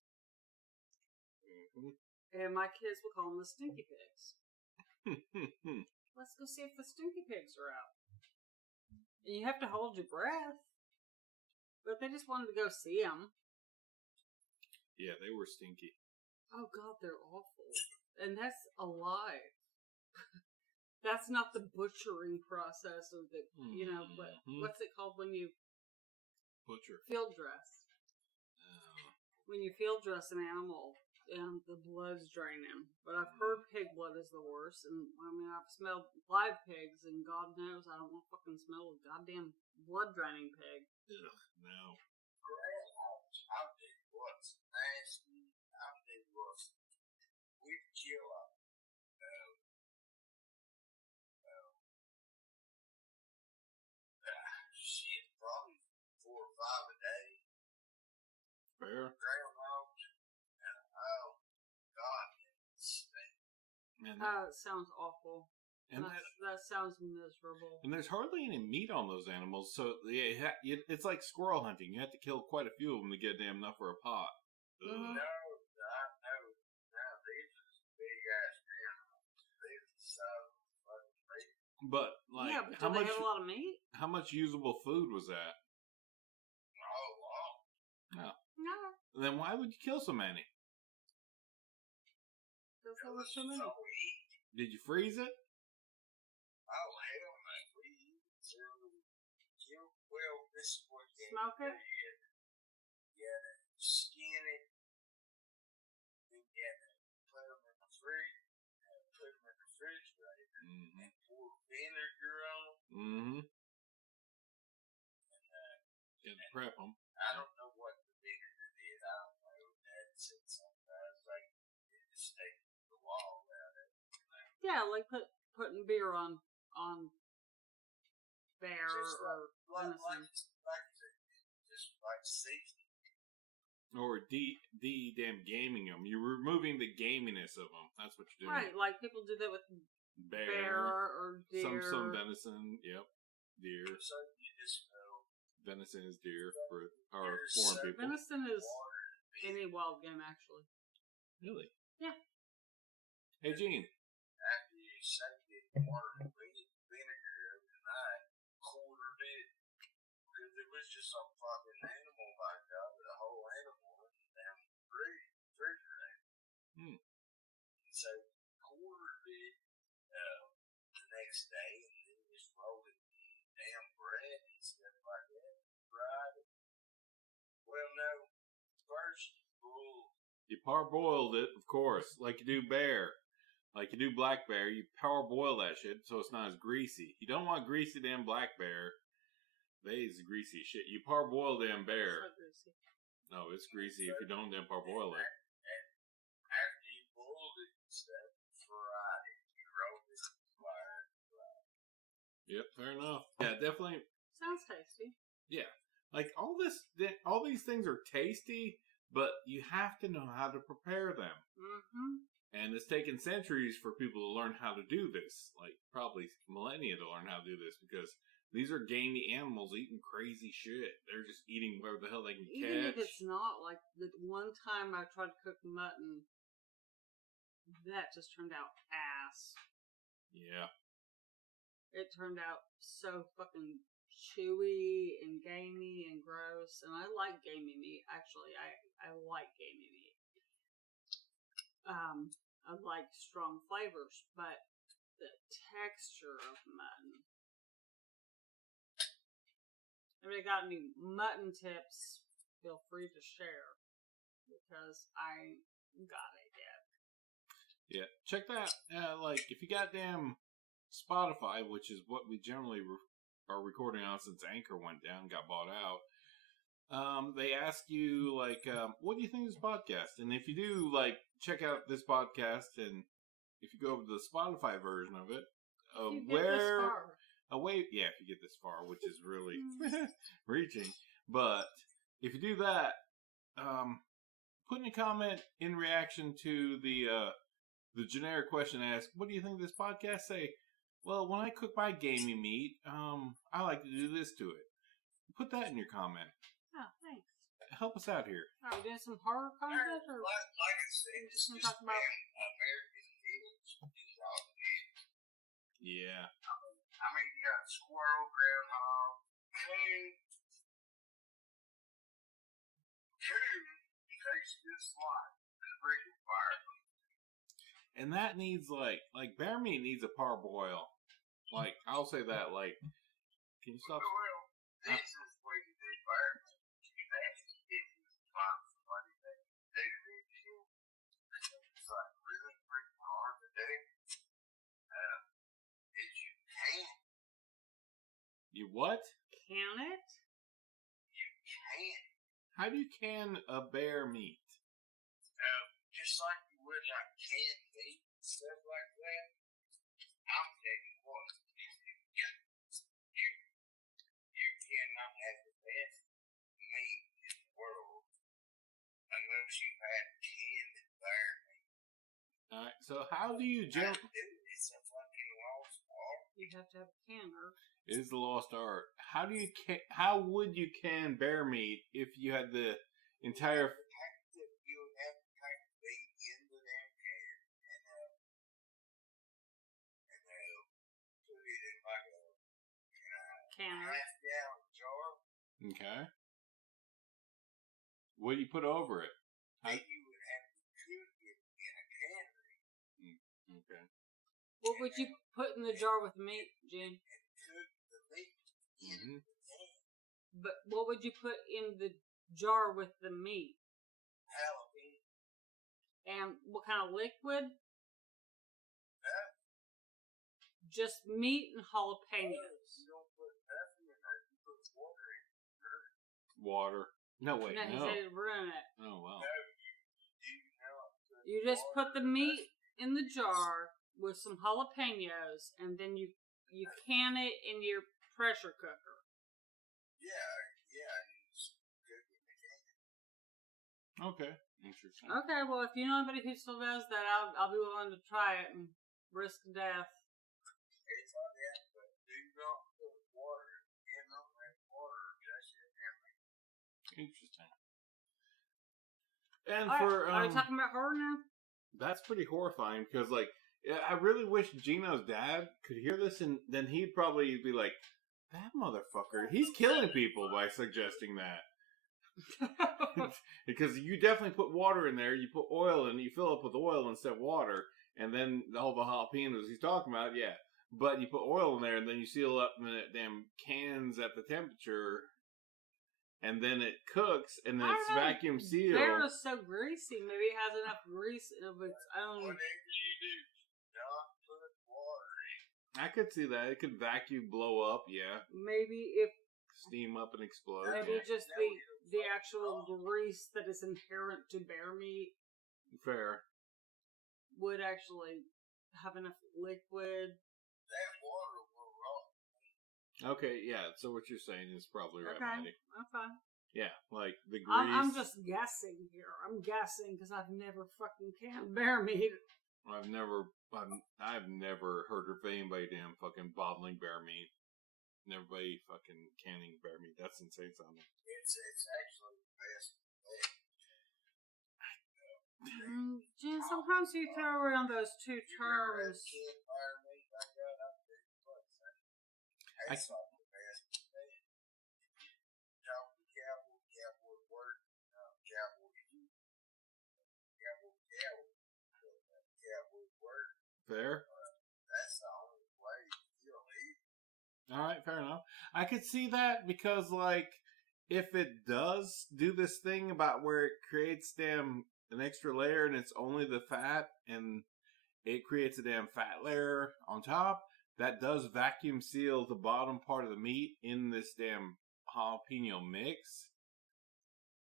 Mm-hmm. And my kids would call them the stinky pigs. Let's go see if the stinky pigs are out. And you have to hold your breath. But they just wanted to go see them. Yeah, they were stinky. Oh God, they're awful. And that's alive. That's not the butchering process or the, but what's it called when you... Butcher. Field dress. When you field dress an animal and the blood's draining. But I've heard pig blood is the worst. And I mean, I've smelled live pigs, and God knows I don't want to fucking smell a goddamn blood draining pig. Ugh, no. I'll tell you what's nasty. I'll tell you what's... We'd kill them. Shit, probably 4 or 5 a day. Fair. Groundhogs. Oh, God, it stinks. Oh, it sounds awful. And that sounds miserable. And there's hardly any meat on those animals, so it's like squirrel hunting. You have to kill quite a few of them to get damn enough for a pot. Mm-hmm. No, I know. Now, these are big ass groundhogs. These are so fucking big. But, like, yeah, but do they have a lot of meat? How much usable food was that? Oh, wow. No. No. Then why would you kill so many? Because there were so many. Did you freeze it? Oh, hell no. We eat it. Well, this is what you smoke it? You had to skin it. Then you had to put them in the fridge. Put them in the refrigerator. Mm-hmm. And pour vinegar on them. Mm-hmm. And you had to prep them. I don't know what the vinegar did. I don't know. Dad said sometimes like it just takes the wall out of it. Yeah, like putting beer on bear or venison. Just like seasoning. Or damn gaming them. You're removing the gaminess of them. That's what you're doing. Right, like people do that with bear or deer. Some venison, yep. deer. So you just Venison is deer for our foreign people. Venison is any wild game, actually. Really? Yeah. Hey, Gene. after you soak it in water and vinegar overnight, quartered it, because it was just some fucking animal, my God, but a whole animal in the damn refrigerator. So quartered it the next day, and then just rolled it in damn bread and stuff like that. Fried it. Well, no, first you parboiled it, of course, like you do bear. Like you do black bear, you parboil that shit so it's not as greasy. You don't want greasy damn black bear. They's greasy shit. You parboil damn bear. It's not greasy. No, it's greasy if you don't damn parboil it. after you boiled it and stuff, fried it. You rolled it, fried it. Yep, fair enough. Yeah, definitely. Sounds tasty. Yeah, like all these things are tasty, but you have to know how to prepare them. Mm-hmm. And it's taken centuries for people to learn how to do this. Like, probably millennia to learn how to do this, because these are gamey animals eating crazy shit. They're just eating whatever the hell they can catch. Even if it's not, like, the one time I tried to cook mutton, that just turned out ass. Yeah. It turned out so fucking chewy and gamey and gross. And I like gamey meat, actually. I like gamey meat. I like strong flavors, but the texture of mutton. If you got any mutton tips, feel free to share, because I got it yet. Yeah, check that. Like, if you got damn Spotify, which is what we generally are recording on since Anchor went down, got bought out. They ask you, like, what do you think of this podcast? And if you do, like, check out this podcast, and if you go over to the Spotify version of it, If you get this far. Yeah, if you get this far, which is really reaching. But if you do that, put in a comment in reaction to the generic question asked, what do you think of this podcast? Say, well, when I cook my gamey meat, I like to do this to it. Put that in your comment. Oh, thanks. Help us out here. Are we doing some horror content, or like I said, just just talk about American Eagles is all it is. Yeah. I mean, you got squirrel, groundhog, coon takes this life and freaking fire. And that needs, like bear meat needs a parboil. Like, I'll say that, like, can you stop? Well, this is what you do fire. You have to get this find somebody that can do this shit. It's like really freaking hard to do. Is you can't. You what? can it? You can't. How do you can a bear meat? Just like you would like canned meat and stuff like that. I'm telling you what, you cannot have the best meat in the world unless you've had canned bear meat. Alright, so how do you It's a fucking lost art. You have to have a canner. It is the lost art. How would you can bear meat if you had the entire... You would have to take the meat into that can and put it in like a Canner. half-gallon jar. Okay. What do you put over it? Then you would have to cook it in a cannery. Okay. What would you put in the jar with the meat, Jen? And cook the meat in the can. But what would you put in the jar with the meat? Jalapeno. And what kind of liquid? Just meat and jalapenos. You don't put nothing in there. You put water in it. Water. No, wait, No, he no. said it'd ruin it. Oh, wow. No, you do not. You just put the meat in the jar with some jalapenos, and then you can it in your pressure cooker. Yeah, you just cook it in the can. Okay. Interesting. Okay, well, if you know anybody who still does that, I'll be willing to try it and risk death. It's on that, but do not put water Interesting. And are you talking about her now? that's pretty horrifying because, like, I really wish Geno's dad could hear this, and then he'd probably be like, "That motherfucker, he's killing people by suggesting that." Because you definitely put water in there, you put oil in, you fill up with oil instead of water, and then all the jalapenos he's talking about, yeah. But you put oil in there, and then you seal up in the damn cans at the temperature, and then it cooks, and then it's vacuum sealed. Bear is so greasy. Maybe it has enough grease of its own. Whatever you do, don't put water in. I could see that. It could vacuum blow up, yeah. Maybe if Steam up and explode. maybe Yeah. just the actual grease that is inherent to bear meat Fair. would actually have enough liquid. That water will rot. Okay, yeah, so what you're saying is probably right, Okay, Maddie. okay. Yeah, like the grease. I'm just guessing here. I'm guessing because I've never fucking canned bear meat. I've never heard of anybody damn fucking bottling bear meat. Everybody fucking canning bear meat. That's insane sounding. It's actually the best thing. Sometimes you throw around those two terms. That's not the best thing. Cowboy work, cowboy work. Fair. That's the only way you'll eat. Alright, fair enough. I could see that because, like, if it does do this thing about where it creates an extra layer and it's only the fat and it creates a damn fat layer on top, that does vacuum seal the bottom part of the meat in this damn jalapeno mix.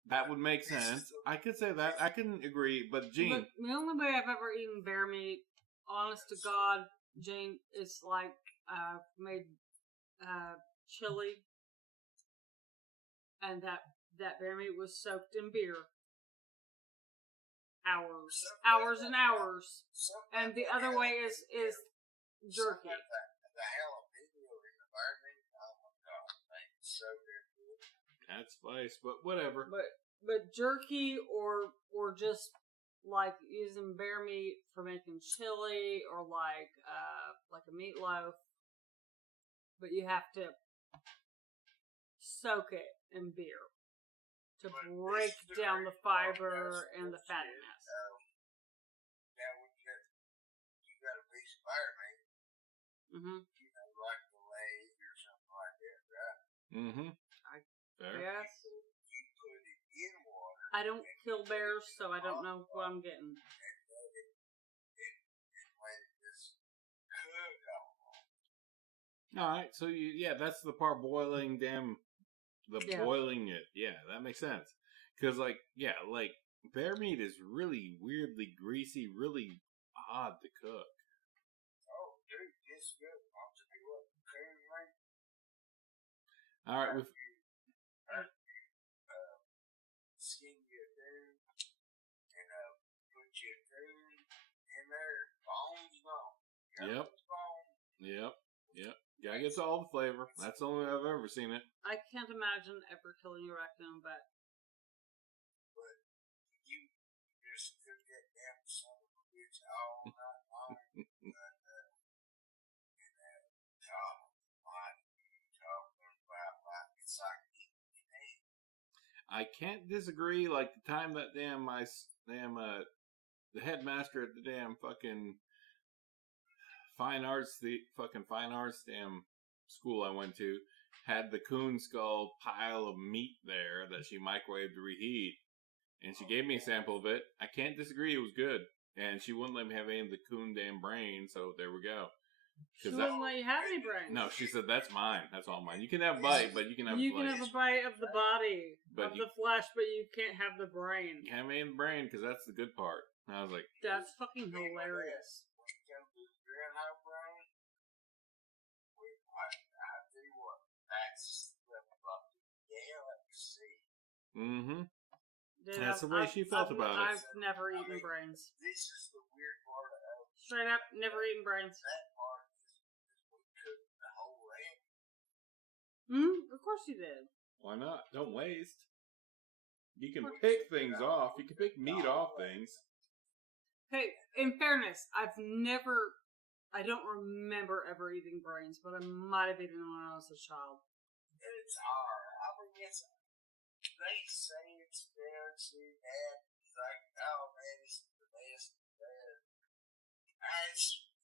That would make sense. I could say that. I can agree. But, Gene. But the only way I've ever eaten bear meat, honest to God, Jane, is like made chili. And that bear meat was soaked in beer. Hours and hours. And the other way is jerky. The jalapeno in the bear meat, oh my God, man, it's so good. That's spice, but whatever. But jerky or just like using bear meat for making chili or like a meatloaf, but you have to soak it in beer to break down the fiber and the fattiness. Now when you got a piece of bear meat, Mm-hmm. you know, like the leg or something like that, right? Mm-hmm. Fair. Yes. You put it in water. I don't kill bears, so I don't know what I'm getting. And let it just cook on. Alright, so that's the part boiling boiling it. Yeah, that makes sense. Because, like bear meat is really weirdly greasy, really odd to cook. Oh, dude, it's good. I'll tell you what, coon meat. Alright, Skin your coon and put your coon in there, bones and all. Yep. Gotta get to all the flavor. That's the only way I've ever seen it. I can't imagine ever killing a raccoon, but You just cook that damn son of a bitch all night long. God almighty, you talking about like it's like eating meat. I can't disagree. Like the time that the headmaster at the damn fucking fine arts damn school I went to had the coon skull pile of meat there that she microwaved to reheat, and she gave me a sample of it. I can't disagree; it was good, and she wouldn't let me have any of the coon damn brain. So there we go. she wouldn't let you have any brains. No, she said that's mine. That's all mine. You can have a bite, but you can have. You can have a bite of the body, But of the flesh, but you can't have the brain. You can't have any of the brain because that's the good part. And I was like, That's fucking hilarious. When it comes to the groundhog brain, I tell you what, that's the fucking galaxy. mm-hmm. Dude, That's the way she felt about it. I've never eaten brains. This is the weird part of Straight up, never eaten brains. that part is we cook the whole lamb. Of course you did. Why not? Don't waste. You can pick things off. You can pick meat off things. Hey, in fairness, I don't remember ever eating brains, but I might have eaten them when I was a child. It's hard. I mean, they say it's fancy, and it's like, oh man, it's the best.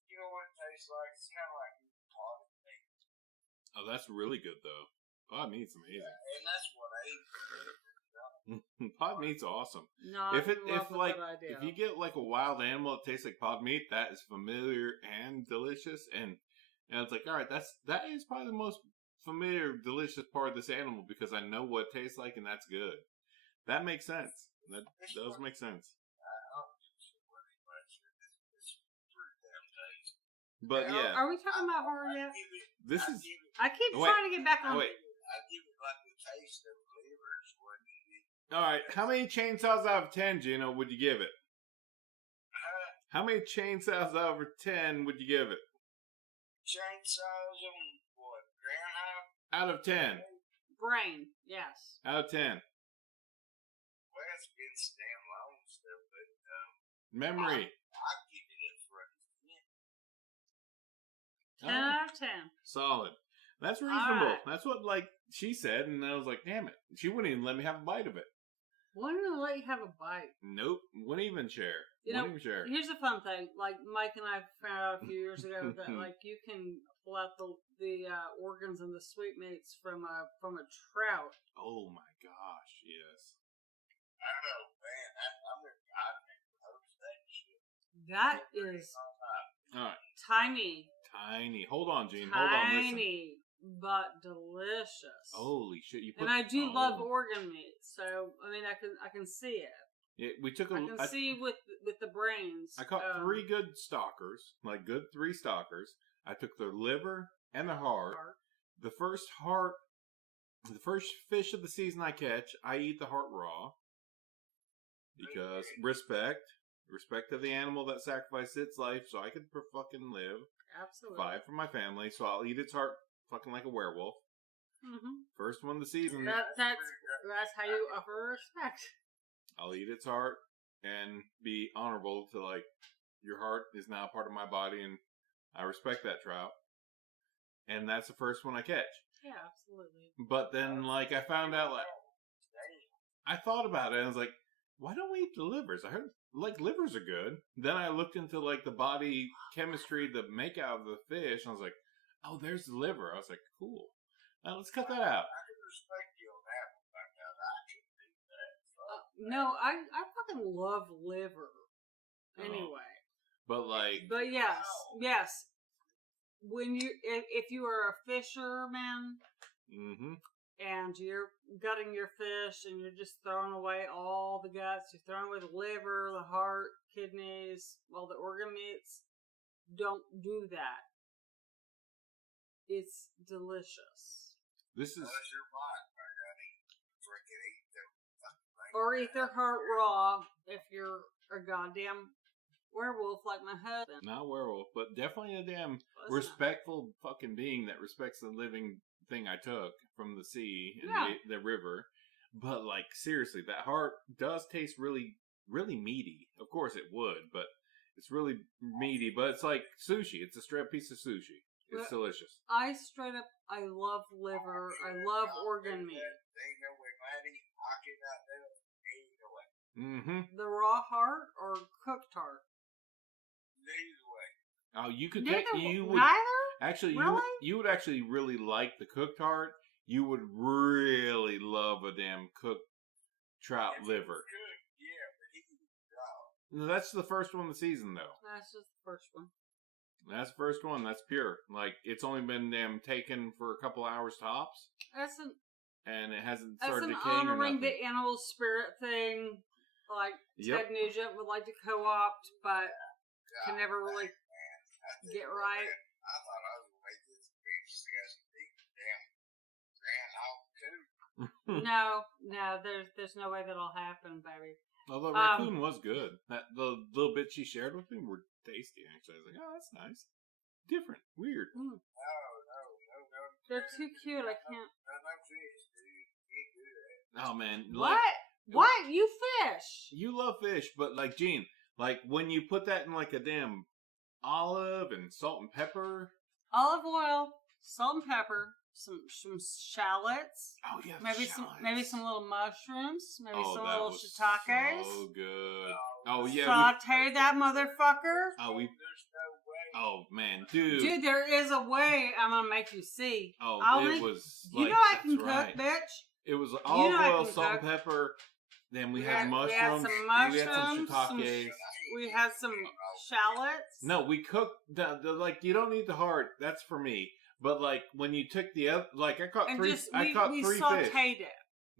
You know what it tastes like? It's kind of like potted meat. Oh, that's really good, though. Potted meat's amazing. Yeah, and that's what I eat. Potted meat's awesome. No, if you get like a wild animal that tastes like potted meat, that is familiar and delicious. And it's like, all right, that is probably the most familiar, delicious part of this animal because I know what it tastes like, and that's good. That makes sense. That does make sense. But yeah, are we talking about horror yet? I keep wait, trying to get back on. Wait. I give it like the taste of livers when you eat. All right, how many chainsaws out of 10, Geno, would you give it? How many chainsaws out of 10 would you give it? Chainsaws on what? Groundhog? Out of 10. Brain, yes. Out of 10. Well, it's been so damn long stuff, but Memory. I give it a freaking 10 out of 10. Solid. That's reasonable. Right. That's what, like, she said, and I was like, damn it. She wouldn't even let me have a bite of it. Wouldn't even let you have a bite. Nope. Wouldn't even share. Even share. Here's the fun thing. Like, Mike and I found out a few years ago that, like, you can pull out the organs and the sweetmeats from a trout. Oh, my gosh. Yes. I know, man. That is all right. Tiny. Hold on, Gene. Hold on. Listen. Tiny, but delicious. Holy shit! And I do love organ meat, so I mean, I can see it. I can see with the brains. I caught 3 good stalkers, like good 3 stalkers. I took the liver and the heart. The first fish of the season I catch, I eat the heart raw because respect to the animal that sacrificed its life so I could fucking live. Absolutely. 5 for my family, so I'll eat its heart fucking like a werewolf. Mm-hmm. First one of the season. That's how you offer respect. I'll eat its heart and be honorable to, like, your heart is now part of my body and I respect that trout. And that's the first one I catch. Yeah, absolutely. But then, like, I found out, like, I thought about it and I was like, why don't we eat the livers? I heard, like, livers are good. Then I looked into, like, the body chemistry, the make out of the fish, and I was like, oh, there's the liver. I was like, cool. Now let's cut that out. I can respect you on that one. I can do that. No, I fucking love liver. Anyway. But yes. When if you are a fisherman, mm-hmm. and you're gutting your fish and you're just throwing away all the guts, you're throwing away the liver, the heart, kidneys, all the organ meats, don't do that. It's delicious. This is... Or eat their heart raw if you're a goddamn werewolf like my husband. Not werewolf, but definitely a damn respectful fucking being that respects the living thing I took from the sea and the river. But, like, seriously, that heart does taste really, really meaty. Of course it would, but it's really meaty. But it's like sushi. It's a straight piece of sushi. It's delicious. I love liver. I love organ meat. Mm-hmm. The raw heart or cooked heart? Oh, you could neither? Actually, really? you would actually really like the cooked heart. You would really love a damn cooked trout liver. No, that's the first one of the season, though. That's just the first one. That's the first one. That's pure. Like, it's only been taken for a couple hours tops. And it hasn't started decaying or nothing. Honoring the animal spirit thing, like Ted Nugent would like to co-opt, but can never really get right. I thought I was going to make this big disgusting damn groundhog too. No, there's no way that'll happen, baby. Although raccoon was good. The little bit she shared with me were tasty, actually. I was like, oh, that's nice. Different. Weird. No. They're too cute. I can't. No fish, dude. You can't do that. Oh, man. What? What? You fish? You love fish, but like Gene, like when you put that in like a damn olive and salt and pepper. Olive oil, salt and pepper, some shallots. Oh yeah, maybe some little mushrooms, maybe some that little was shiitakes. so good. Oh yeah, saute that motherfucker. Oh man, dude. Dude, there is a way I'm gonna make you see. Oh, was. You know I can cook, bitch. It was olive oil, salt and pepper. Then we had mushrooms. We had some mushrooms. We had some shiitakes. We had some shallots. No, we cooked the like. You don't need the heart. That's for me. But like when you took the other, like I caught three. I caught three sauteed fish. It.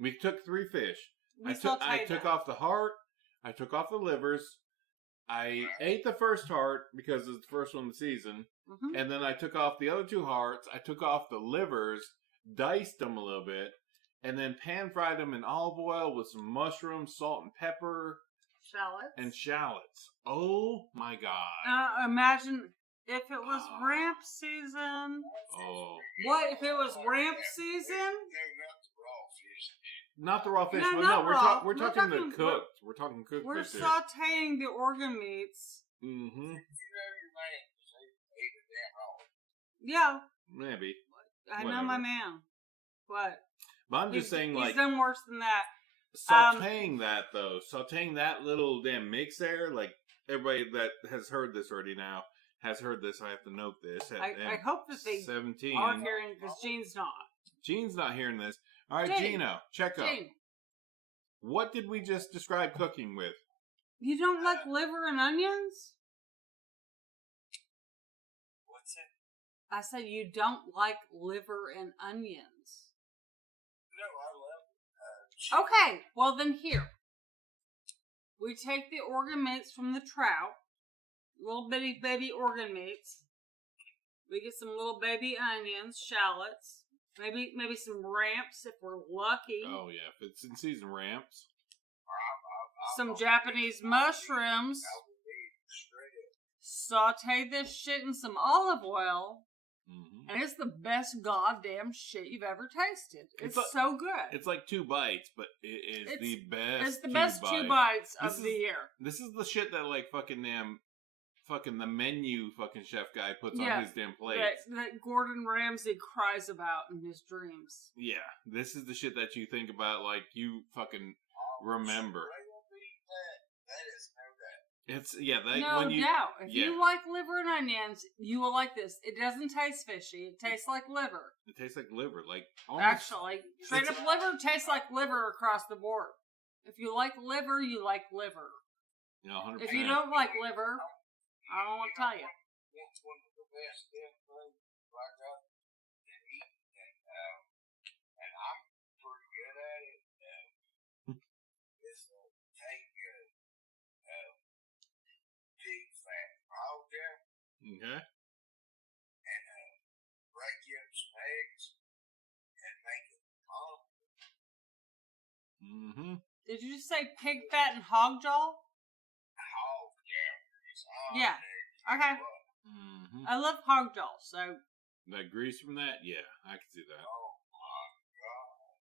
We took 3 fish. I took off the heart. I took off the livers. I ate the first heart because it's the first one of the season. Mm-hmm. And then I took off the other 2 hearts. I took off the livers, diced them a little bit, and then pan-fried them in olive oil with some mushrooms, salt and pepper. Shallots. Oh my God. Imagine if it was ramp season. Oh. What if it was ramp season? Not the raw fish. No, we're talking the cooked. We're talking cooked. We're sauteing the organ meats. Mm-hmm. Yeah. Maybe. I know my man. What? But I'm just saying, like, he's done worse than that. Sauteing that little damn mix there, like everybody that has heard this already now has heard this. I have to note this. I hope that they 17 are hearing because Gene's not. Gene's not hearing this. All right, Geno, check up. What did we just describe cooking with? You don't like liver and onions? What's it? I said you don't like liver and onions. No, I love it. Okay, well then here. We take the organ meats from the trout, little bitty baby organ meats. We get some little baby onions, shallots. Maybe some ramps if we're lucky. Oh yeah, if it's in season, ramps. Some Japanese mushrooms. Saute this shit in some olive oil. Mm-hmm. And it's the best goddamn shit you've ever tasted. It's so good. It's like 2 bites, but it's the best. It's the best 2 bites of the year. This is the shit that like fucking the menu fucking chef guy puts on his damn plates. That Gordon Ramsay cries about in his dreams. Yeah, this is the shit that you think about, like you fucking remember. It's no doubt. If you like liver and onions, you will like this. It doesn't taste fishy. It tastes like liver. It tastes like liver, like actually straight up liver tastes like liver across the board. If you like liver, you like liver. Yeah, 100%. If you don't like liver, I don't want to tell you. It's one of the best damn things I got to eat, and I'm pretty good at it. It's a tank pig fat powder. Okay. And break in some eggs and make it hot. Mm-hmm. Did you just say pig fat and hog jaw? Hog jaw. Yeah. Okay. Mm-hmm. I love hog jaw, so. That grease from that? Yeah, I can see that. Oh my God.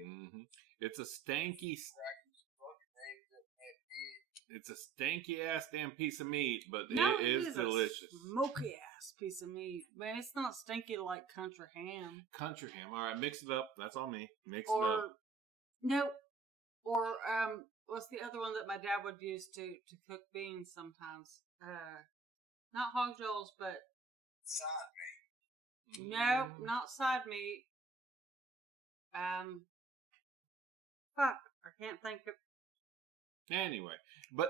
Mm-hmm. It's a stanky. It's a stanky ass damn piece of meat, but it is delicious. Smoky ass piece of meat. Man, it's not stinky like country ham. Country ham. All right, mix it up. That's all me. Mix it up. No. Or what's the other one that my dad would use to cook beans sometimes? Not hog jaws, but side meat. No, not side meat. Fuck, I can't think of. Anyway, but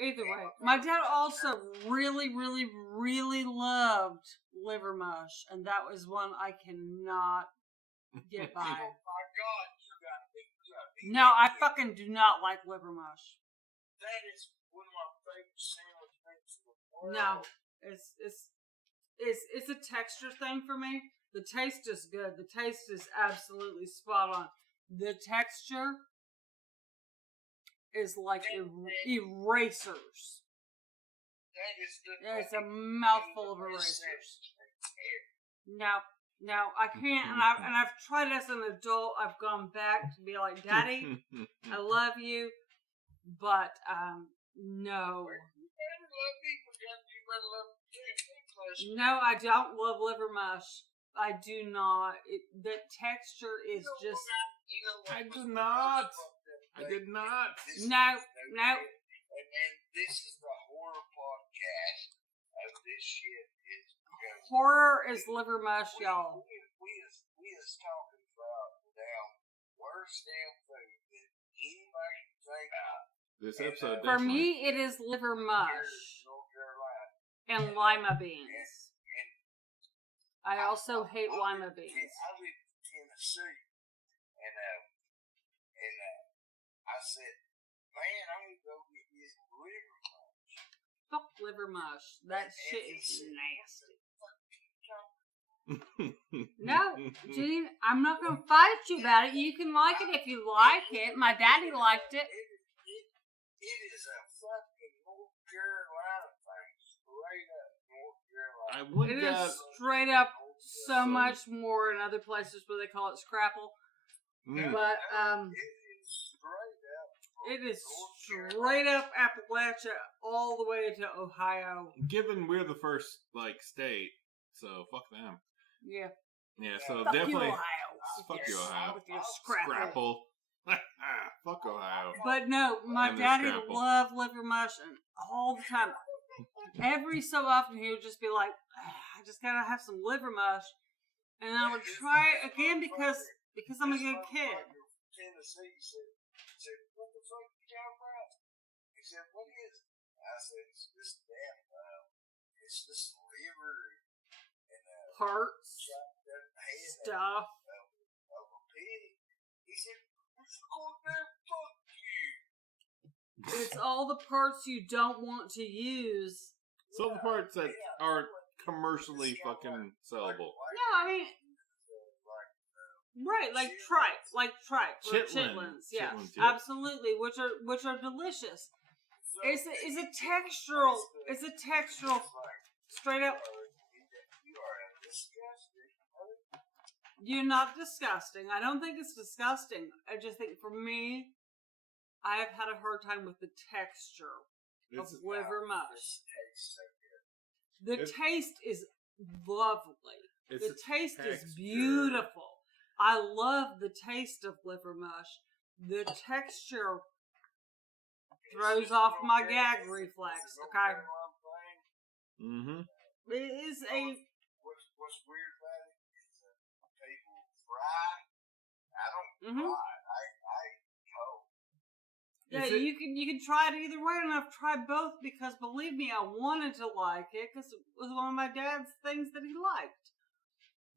either way, my dad also really, really, really loved liver mush, and that was one I cannot get by. Oh my God, you gotta be. No, I fucking do not like liver mush. That is one of my favorite sandwich things in the world. No, it's a texture thing for me. The taste is good. The taste is absolutely spot on. The texture is like erasers. That is the it's a mouthful of erasers. No, No, I can't, and I've tried as an adult. I've gone back to be like, Daddy, I love you, but no. No, I don't love liver mush. I do not. The texture is just. I did not. I did not. No. And then this is the horror podcast of this shit. Horror is liver mush, y'all. We is talking about now worst damn food that anybody can think of. This episode, For definitely. me, it is liver mush North Carolina. and lima beans. I also hate lima beans. I live in Tennessee, and I said, man, I'm gonna go get this liver mush. Fuck liver mush. That shit is nasty. No, Gene, I'm not gonna fight you about it. You can like it if you like it. My daddy liked it. It is a fucking North Carolina thing, straight up North Carolina. I would It is straight up so much more in other places where they call it scrapple. But it is straight up Appalachia all the way to Ohio. Given we're the first state, so fuck them. Yeah. Yeah, so Fuck definitely you, Ohio. fuck you, Ohio. With your scrapple. Fuck Ohio. But no, my And the daddy scrapple. loved liver mush and all the time. Every so often he would just be like, I just gotta have some liver mush. And I would try it again because I'm a good kid. Tennessee said, what the fuck you talking about? He said, what is it? I said, it's this damn, it's this liver and Parts, head stuff. of a pig. He said, what's going there? Fuck you. It's all the parts you don't want to use. So the parts that aren't commercially fucking sellable. No, I mean, right, like tripe, or chitlins, yeah, Chitlins, yeah. absolutely, which are delicious. It's a textural, straight up. You are disgusting. You're not disgusting. I don't think it's disgusting. I just think for me, I have had a hard time with the texture of liver mush. The taste is lovely. The taste is beautiful. I love the taste of liver mush. The texture throws off my gag reflex, okay? Mm-hmm. It is a... What's weird about it is that people fry. I don't fry. I cold. Yeah, you can try it either way, and I've tried both because, believe me, I wanted to like it because it was one of my dad's things that he liked.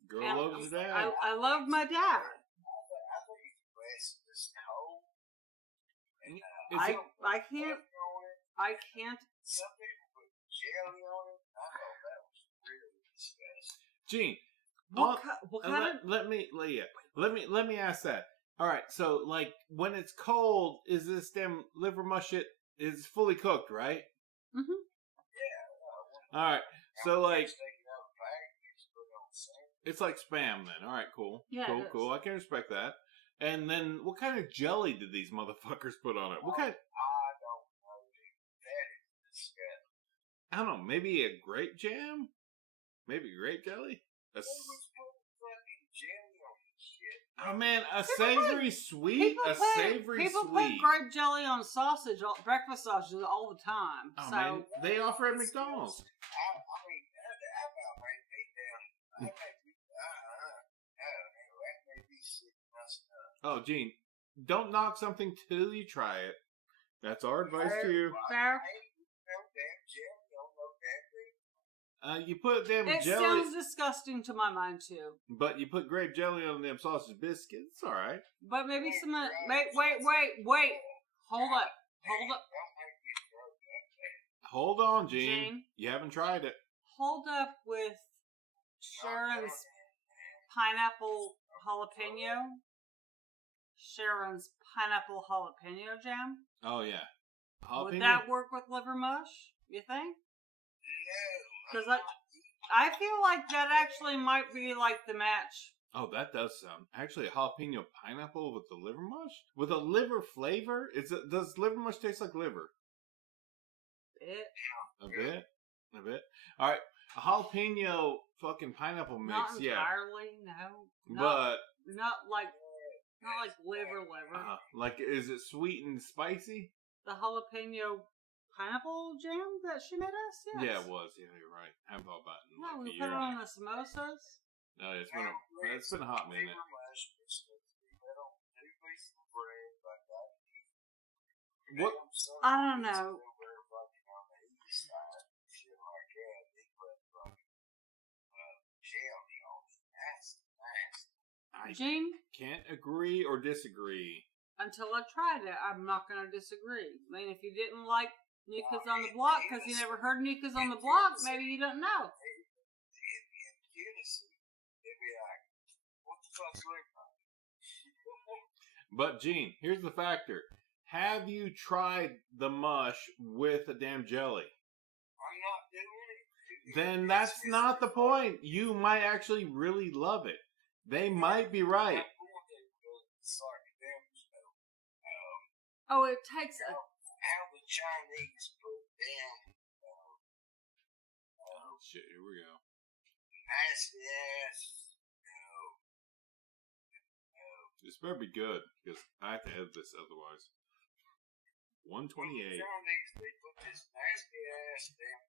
Girl And loves her dad. I love my dad. I think it's best this cold. And, I can't. some people put jelly on it. I thought that was really disgusting. Gene, What kind of... let me ask that. All right, so when it's cold, is this damn liver mush is fully cooked, right? Mm-hmm. Yeah. All right, so take it out of the bag and just put it on sandwich. it's like Spam then. All right, cool. Yeah, cool. I can respect that. And then, what kind of jelly did these motherfuckers put on it? What kind? I don't know. That is disgusting. I don't know. Maybe a grape jam? Maybe grape jelly? Who was putting fucking jelly on this shit? Oh man, a savory sweet? People put grape jelly on sausage, breakfast sausages all the time. Oh so man, they offer at McDonald's. I mean, that about made me down. That made me sick to my stomach. Oh, Gene, don't knock something till you try it. That's our advice to you. Fair. No damn jelly on no damn thing. You put them It jelly, sounds disgusting to my mind too. but you put grape jelly on them sausage biscuits. It's all right. But maybe some. Wait. Hold up. Don't make me throw that. Hold on, Gene. Gene? You haven't tried it. Hold up with Sharon's pineapple jalapeno. Sharon's pineapple jalapeno jam. Oh yeah. Would that work with liver mush? You think? No. Because I feel like that actually might be like the match. Oh, that does sound. Actually, a jalapeno pineapple with the liver mush? With a liver flavor? Does liver mush taste like liver? A bit? Alright, a jalapeno fucking pineapple mix, Not entirely, no. But... Not like liver. Like, is it sweet and spicy? The jalapeno pineapple jam that she made us? Yes. Yeah, it was. Yeah, you're right. I haven't thought about it in No, like we a put year. it on the samosas. No, it's been a hot minute. What? I don't know. I Gene? can't agree or disagree. Until I tried it, I'm not going to disagree. I mean, if you didn't like New Kids on the Block because you never heard New Kids on the Block, maybe you don't know. But, Gene, here's the factor. Have you tried the mush with a damn jelly? I'm not doing it. Then that's not the point. You might actually really love it. They might be right. Oh, it takes a... How the Chinese put down Shit, here we go. nasty ass. This better be good, because I have to edit this otherwise. 128. Chinese, they put this nasty ass damn.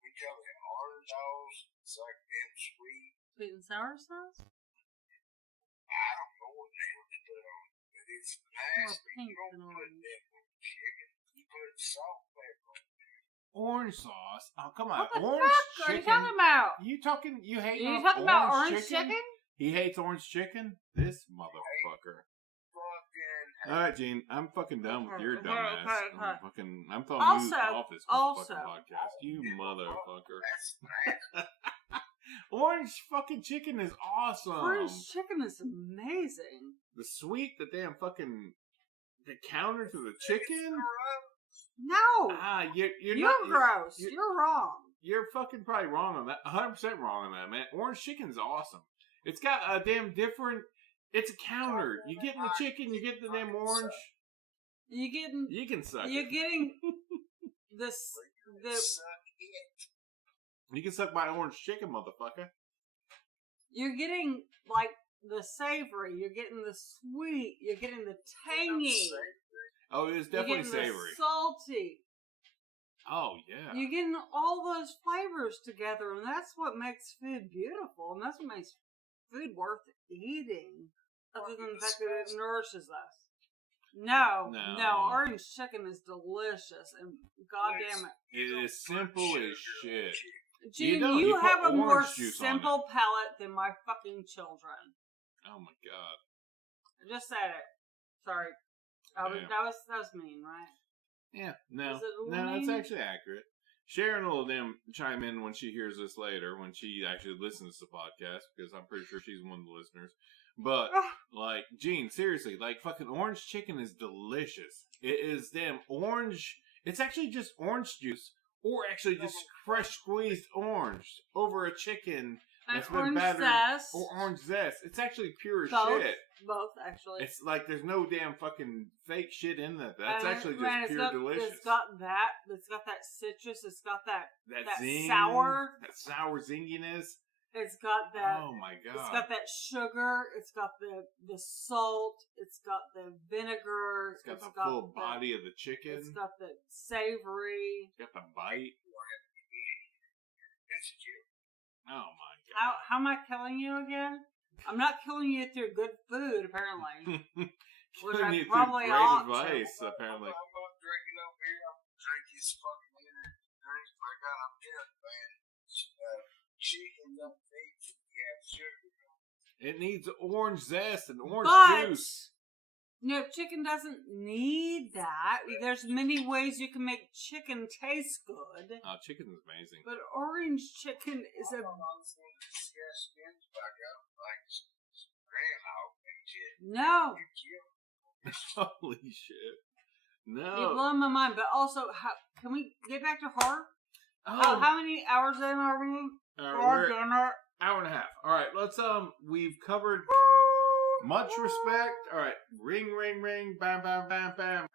We call it orange sauce. It's like damn sweet. Sweet and sour sauce? I don't know what the hell they put on, but it's nasty. pink You don't than put orange. that with chicken. You put salt and pepper on there. Orange sauce? Oh, come on. What the Orange fuck are you chicken? talking about? You hate Are you talking about orange chicken? chicken? He hates orange chicken? This motherfucker. Fucking. Alright, Gene, I'm fucking done with your Okay, dumbass. okay. I'm throwing Also- you off this also- motherfucking podcast. You motherfucker. That's nasty. Orange fucking chicken is awesome. Orange chicken is amazing. The sweet, the damn fucking... The counter to the chicken? No! You're You're not... gross. You're wrong. You're fucking probably wrong on that. 100% wrong on that, man. Orange chicken's awesome. It's got a damn different... It's a counter. You get the chicken, you get the damn orange. You can suck You're it. getting this. You can suck my orange chicken, motherfucker. You're getting like the savory. You're getting the sweet. You're getting the tangy. Oh, it's definitely you're getting savory. The salty. Oh, yeah. You're getting all those flavors together, and that's what makes food beautiful, and that's what makes food worth eating. Other than the fact that it nourishes us. No. Orange chicken is delicious, and goddamn it. It is simple as shit. Gene, You you put have a more orange juice on simple palate than my fucking children. Oh, my God. I just said it. Sorry. Yeah. That was mean, right? Yeah, no. Is it a No, mean? it's actually accurate. Sharon will chime in when she hears this later, when she actually listens to the podcast, because I'm pretty sure she's one of the listeners. But, like, Gene, seriously, like, fucking orange chicken is delicious. It is damn orange. It's actually just orange juice, or actually just fresh squeezed orange over a chicken that's been orange battered. zest. Or orange zest. It's actually pure as Both. shit. Both, actually. It's like there's no damn fucking fake shit in that. That's And, actually just man, pure delicious. It's got that. It's got that citrus. It's got that zing, sour. That sour zinginess. It's got that. Oh my God. It's got that sugar. It's got the salt. It's got the vinegar. It's got the full body of the chicken. It's got the savory. It's got the bite. Oh my God. How am I killing you again? I'm not killing you through good food, apparently. Which Killing I you through probably great ought advice, to. apparently. I'm not drinking no beer. I'm drinking this fucking energy drink. I got a beer, man. Chicken don't need to have sugar. It needs orange zest and orange But juice. no, chicken doesn't need that. There's many ways you can make chicken taste good. Oh, chicken is amazing. But orange chicken is a no. Holy shit. You're No. blowing my mind. But also, can we get back to horror? How many hours in are we? We're hour and a half. All right, let's we've covered much respect. All right, ring, ring, ring, bam, bam, bam, bam.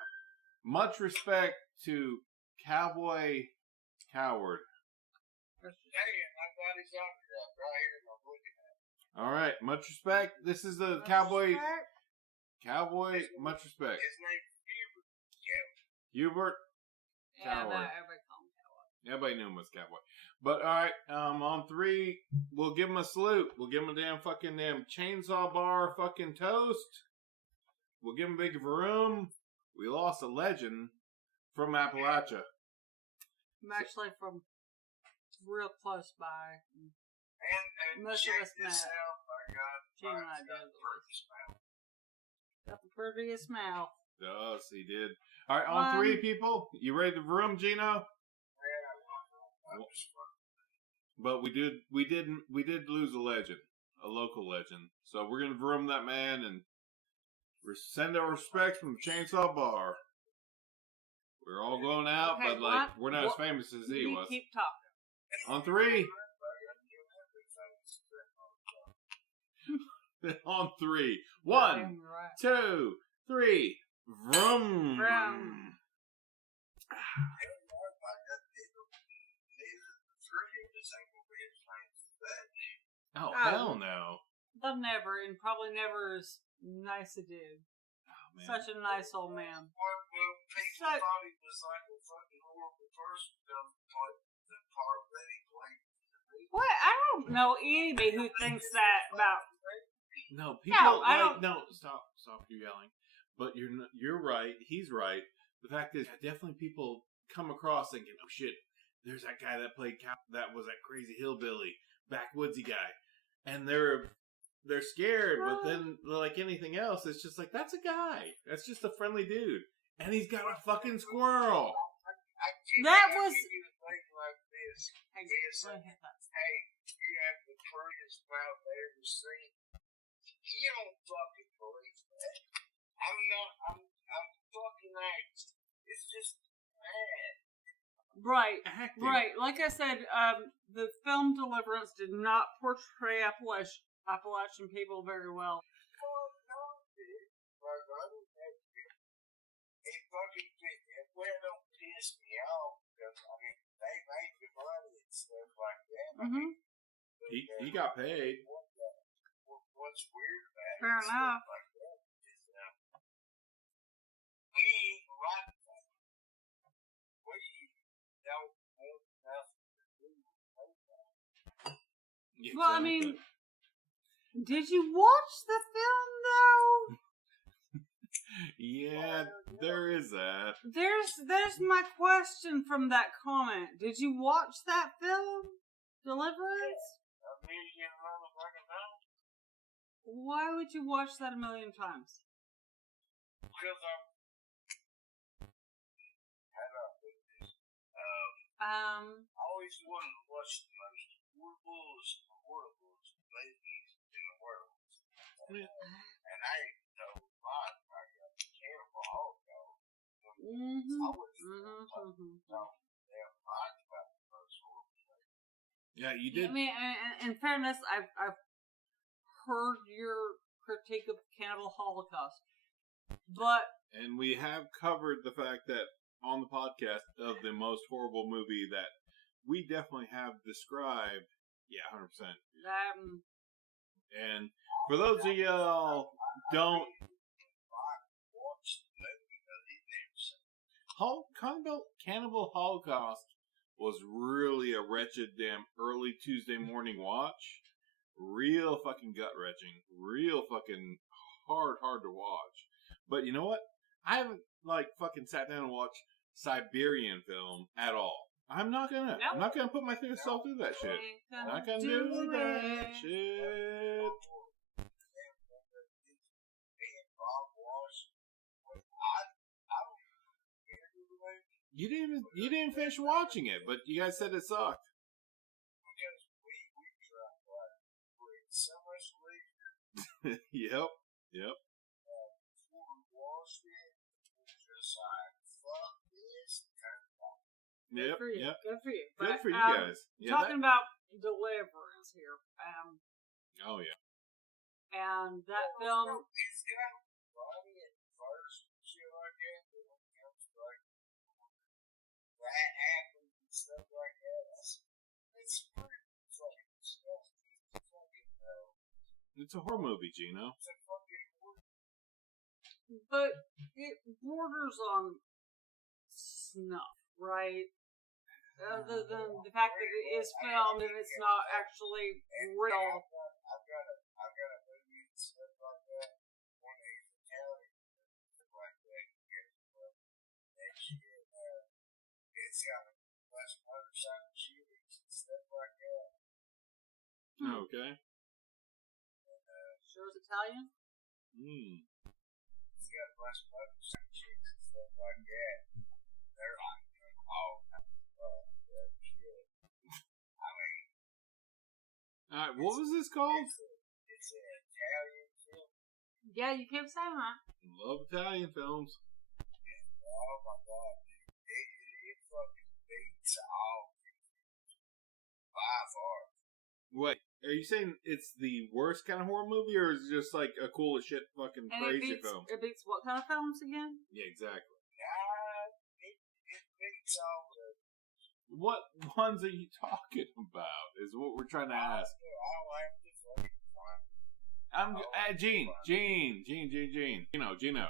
Much respect to Cowboy Coward. Hey, my body's right here. I'm looking at it. All right, much respect. This is the Cowboy. Much respect. His name's Hubert. Yeah, Coward. no, everybody call him Cowboy. Everybody knew him was Cowboy. But all right, on 3, we'll give him a salute. We'll give him a damn chainsaw bar fucking toast. We'll give him a big vroom. We lost a legend from Appalachia. I'm actually from real close by. And Most check of us this met. out. I Gene and I got did. the first mouth. Got the prettiest mouth. Yes, he did. All right, on 3, people. You ready to vroom, Geno? But we did lose a legend, a local legend. So we're gonna vroom that man and send our respects from Chainsaw Bar. We're all going out, Okay, but we're not as famous as he was. Keep talking. On 3. On 3. 1, 2, 3. Vroom. Vroom. Oh, hell no. They'll never, and probably never as nice a dude. Oh, man. Such a nice old man. Well, people thought he was like a fucking horrible person because the part that he played. What? I don't know anybody who thinks that about. No, people. I don't. No, stop your yelling. But you're right. He's right. The fact is, definitely people come across thinking, "Oh shit, there's that guy that played that was that crazy hillbilly, backwoodsy guy," and they're scared. But then, like anything else, it's just like that's a guy. That's just a friendly dude, and he's got a fucking squirrel. That was. Like this. Hey, you have the prettiest mouth I ever seen. You don't fucking believe that. I'm fucking angst. It's just mad. Right, Acting. right. Like I said, the film Deliverance did not portray Appalachian people very well. Oh, no, dude. My brother, it fucking don't piss me off because, I mean, they make the money and stuff like that. Mm-hmm. He got paid. What's weird about it? Fair enough. Like that is, we ain't right now. We don't have nothing to do with that. Well, I mean, did you watch the film though? Yeah, there is that. There's my question from that comment. Did you watch that film, Deliverance? A million motherfucking times. Why would you watch that a million times? Because I always wanted to watch the most horrible movies in the world. And I didn't know why I got Cannibal Holocaust. Mm-hmm. I was damn much about the most horrible movies. Yeah, you did. I mean, in fairness, I've heard your critique of Cannibal Holocaust, but And we have covered the fact that on the podcast of the most horrible movie that we definitely have described. Yeah, 100%. And for those of y'all don't, Cannibal Holocaust was really a wretched damn early Tuesday morning watch. Real fucking gut wrenching. Real fucking hard to watch. But you know what? I haven't fucking sat down and watched Siberian film at all. I'm not gonna. Nope. I'm not gonna put myself through that shit. Not gonna do that shit. You didn't finish watching it, but you guys said it sucked. Because we tried with so much later. Yep. Before we watched it, we just like, fuck this, turn it off. Yep. For you. Yep. Good for you. Good But, for you guys. Yeah, talking about Deliverance here. Oh yeah. And that film. It's kind of funny at first, shit like that, but when it comes to like that happens and stuff like that, it's pretty fucking disgusting. It's a horror movie, Geno. It's a fucking horror. But it borders on snuff, right? Other than the fact that it is filmed and it's not actually real. I've got a movie and stuff like that. One of these Italian stuff like that. And shit, it's got a bunch of motorcycle shootings and stuff like that. Okay. Sure is Italian? It's got a bunch of motorcycle shootings and stuff like that. They're like doing all kinds of shit. I mean, Alright, what was this called? it's an Italian film. Yeah, you kept saying that. Love Italian films. Oh my god, dude. It fucking beats all by far. Wait, are you saying it's the worst kind of horror movie, or is it just like a cool as shit fucking And crazy film? It beats what kind of films again? Yeah, exactly. It beats all the. What ones are you talking about? Is what we're trying to ask. I don't have to fucking find Gene. Geno.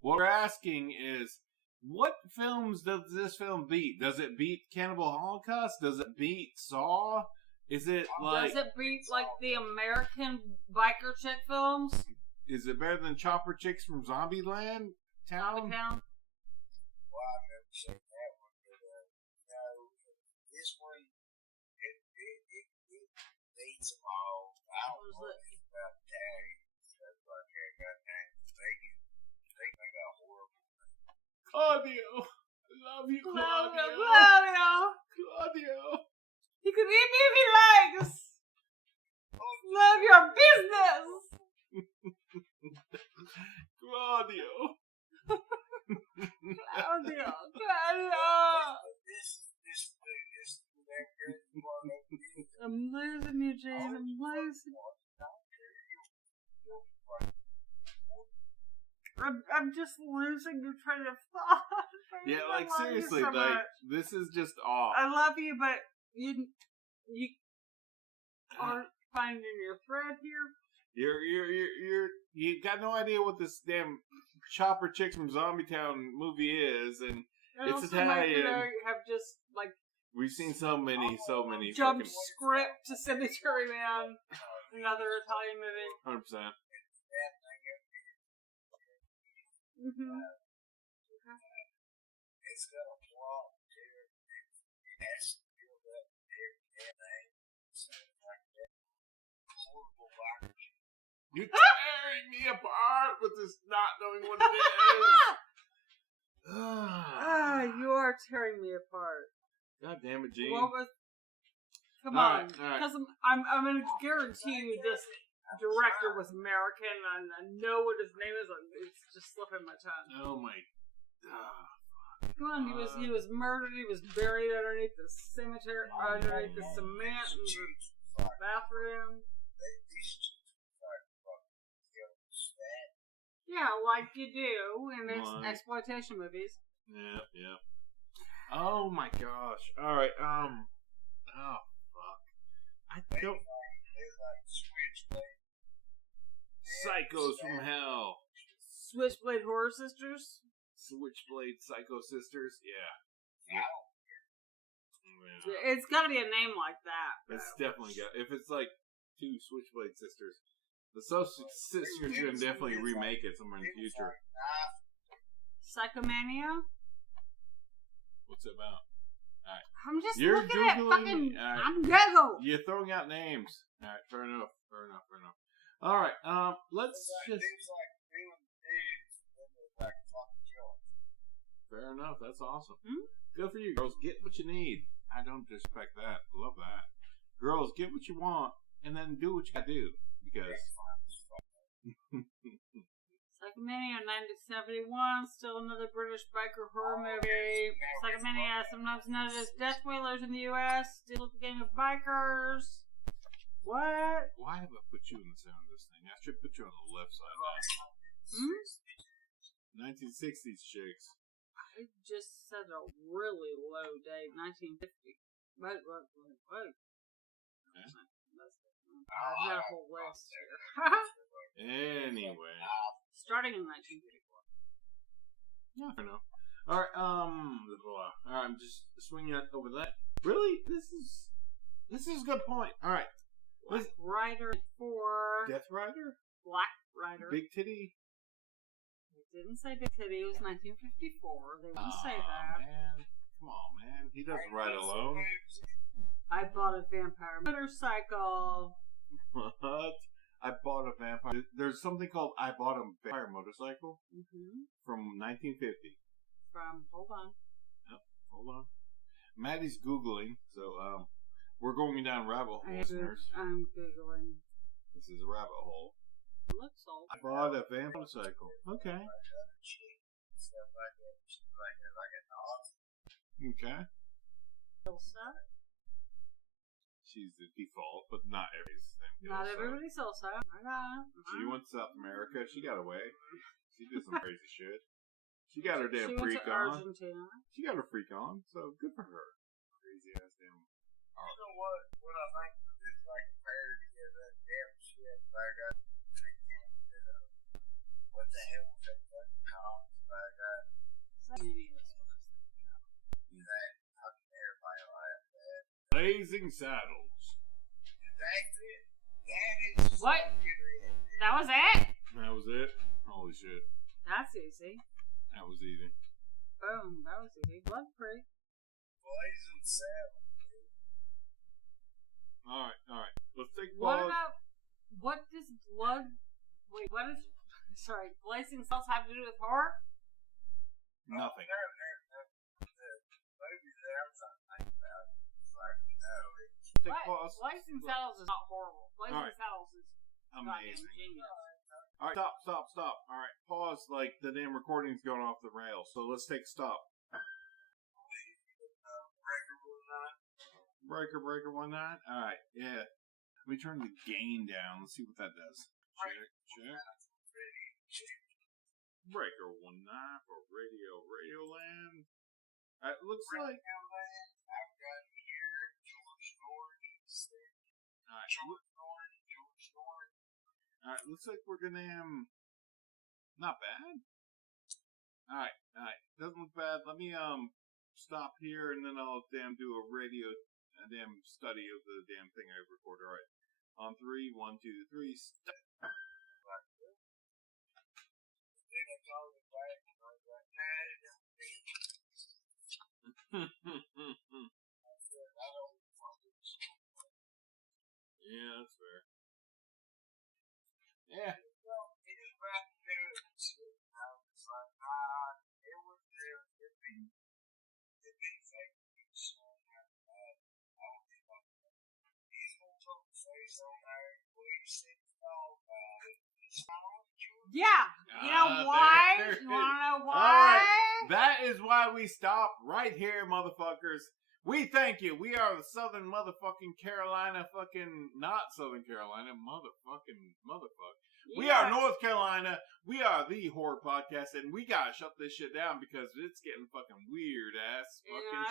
What we're asking is, what films does this film beat? Does it beat Cannibal Holocaust? Does it beat Saw? Is it like? Does it beat like the American biker chick films? Is it better than Chopper Chicks from Zombieland Town? Well, I've never seen that one, but no, this one it beats them all. I don't know anything about tagging stuff like that. Goddamn, they got horrible. Claudio, I love you, Claudio. Claudio. He could eat me if he likes. Love your business. Claudio. Claudio. This that crazy part of it. I'm losing you, Jane. I'm losing. I'm just losing your train of thought. Yeah, I like love you seriously, so like much. this is just off. I love you, but you aren't finding your thread here. You got no idea what this damn Chopper Chicks from Zombie Town movie is, and And it's also Italian. have just like We've seen so many jump fucking script to Cemetery Man, another Italian movie. 100%. Mm-hmm. It's got a plot here. It has to build up everything. So like that horrible biker. You're tearing me apart with this not knowing what it is. You are tearing me apart. God damn it, Gene. What was? Come All on, right, all right. because I'm going to guarantee you this director was American, and I know what his name is. It's just slipping my tongue. Oh my. Come on, he was murdered. He was buried underneath the cemetery, underneath the cement in the bathroom. Yeah, like you do in exploitation movies. Yeah. Oh my gosh. All right. Oh fuck. I don't. Psychos from Hell. Switchblade Horror Sisters. Switchblade Psycho Sisters. Yeah. It's got to be a name like that. It's definitely got. If it's like two Switchblade Sisters, the Sisters are gonna definitely remake it somewhere in the future. Psychomania. What's it about? Alright. I'm just You're looking at Googling. fucking. Right. I'm Google. You're throwing out names. Alright, fair enough. Alright, let's just. Fair enough, that's awesome. Good for you, girls. Get what you need. I don't disrespect that. Love that. Girls, get what you want, and then do what you gotta do. Because. Psychomania 1971, still another British biker horror movie. Psychomania, sometimes known as Death Wheelers in the U.S., deals with a gang of bikers. What? Why have I put you in the center of this thing? I should put you on the left side now. 1960s chicks. I just said a really low date, 1950. Wait. Okay. I've got a whole list here. Anyway. Starting in 1954. Yeah, I know. Alright, Alright, I'm just swinging it over that. Really? This is a good point. Alright. Black Rider 4. Death Rider? Black Rider. Big titty? They didn't say Big Titty. It was 1954. They wouldn't say that. Man. Come on, man. He doesn't ride alone. I bought a vampire motorcycle. What? I bought a vampire. There's something called I bought a vampire motorcycle from 1950. Hold on. Yep, hold on. Maddie's Googling, so we're going down rabbit hole, listeners. I'm Googling. This is a rabbit hole. It looks old. I bought a vampire motorcycle. Okay. Okay. She's the default, but not everybody's Elsa. I got it. She went to South America. She got away. She did some crazy shit. She got her damn freak on. Argentina. She got her freak on, so good for her. Crazy ass damn. You know what? What I think is like a parody of that damn shit I got. What the hell was that fucking comic I got? How can everybody laugh at that? Blazing Saddles. That's it. That is what? That was it? That was it? Holy shit. That's easy. That was easy. Boom. That was easy. Blood free. Blazing Saddles. Alright. Let's take a What pause. about, what does Blazing Saddles have to do with horror? Nothing. Take a pause. Blazing Saddles is not horrible. Blazing Saddles is amazing. Genius. Alright, stop. Alright, pause, like the damn recording's going off the rails, so let's take a stop. Breaker 19. Alright, yeah. Let me turn the gain down. Let's see what that does. Check. Breaker 19 for Radio Land. Alright, looks like. I've got here George Alright, looks like we're gonna not bad. Alright. Doesn't look bad. Let me stop here and then I'll do a study of the damn thing I recorded. Alright. On 3, 1, 2, 3, stop. Yeah, that's fair. Yeah. Yeah. You know why? You want to know why? Right. That is why we stop right here, motherfuckers. We thank you. We are the Southern motherfucking Carolina not Southern Carolina, motherfuck. Yeah. We are North Carolina. We are the horror podcast, and we gotta shut this shit down because it's getting fucking weird ass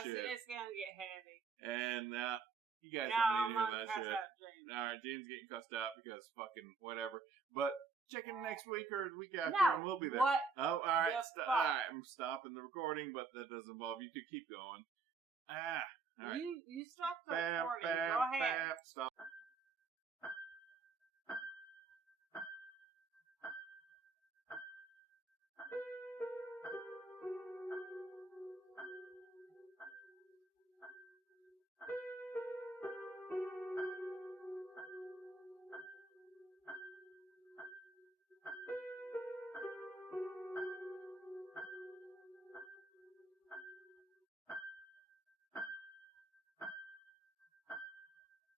shit. It's gonna get heavy. And you guys don't need to hear that shit. Alright, James getting cussed out because fucking whatever. But check in next week or the week after, and we'll be there. What? Oh, alright. Alright, I'm stopping the recording, but that doesn't involve you. Could keep going. Alright. You stop the recording. Go ahead.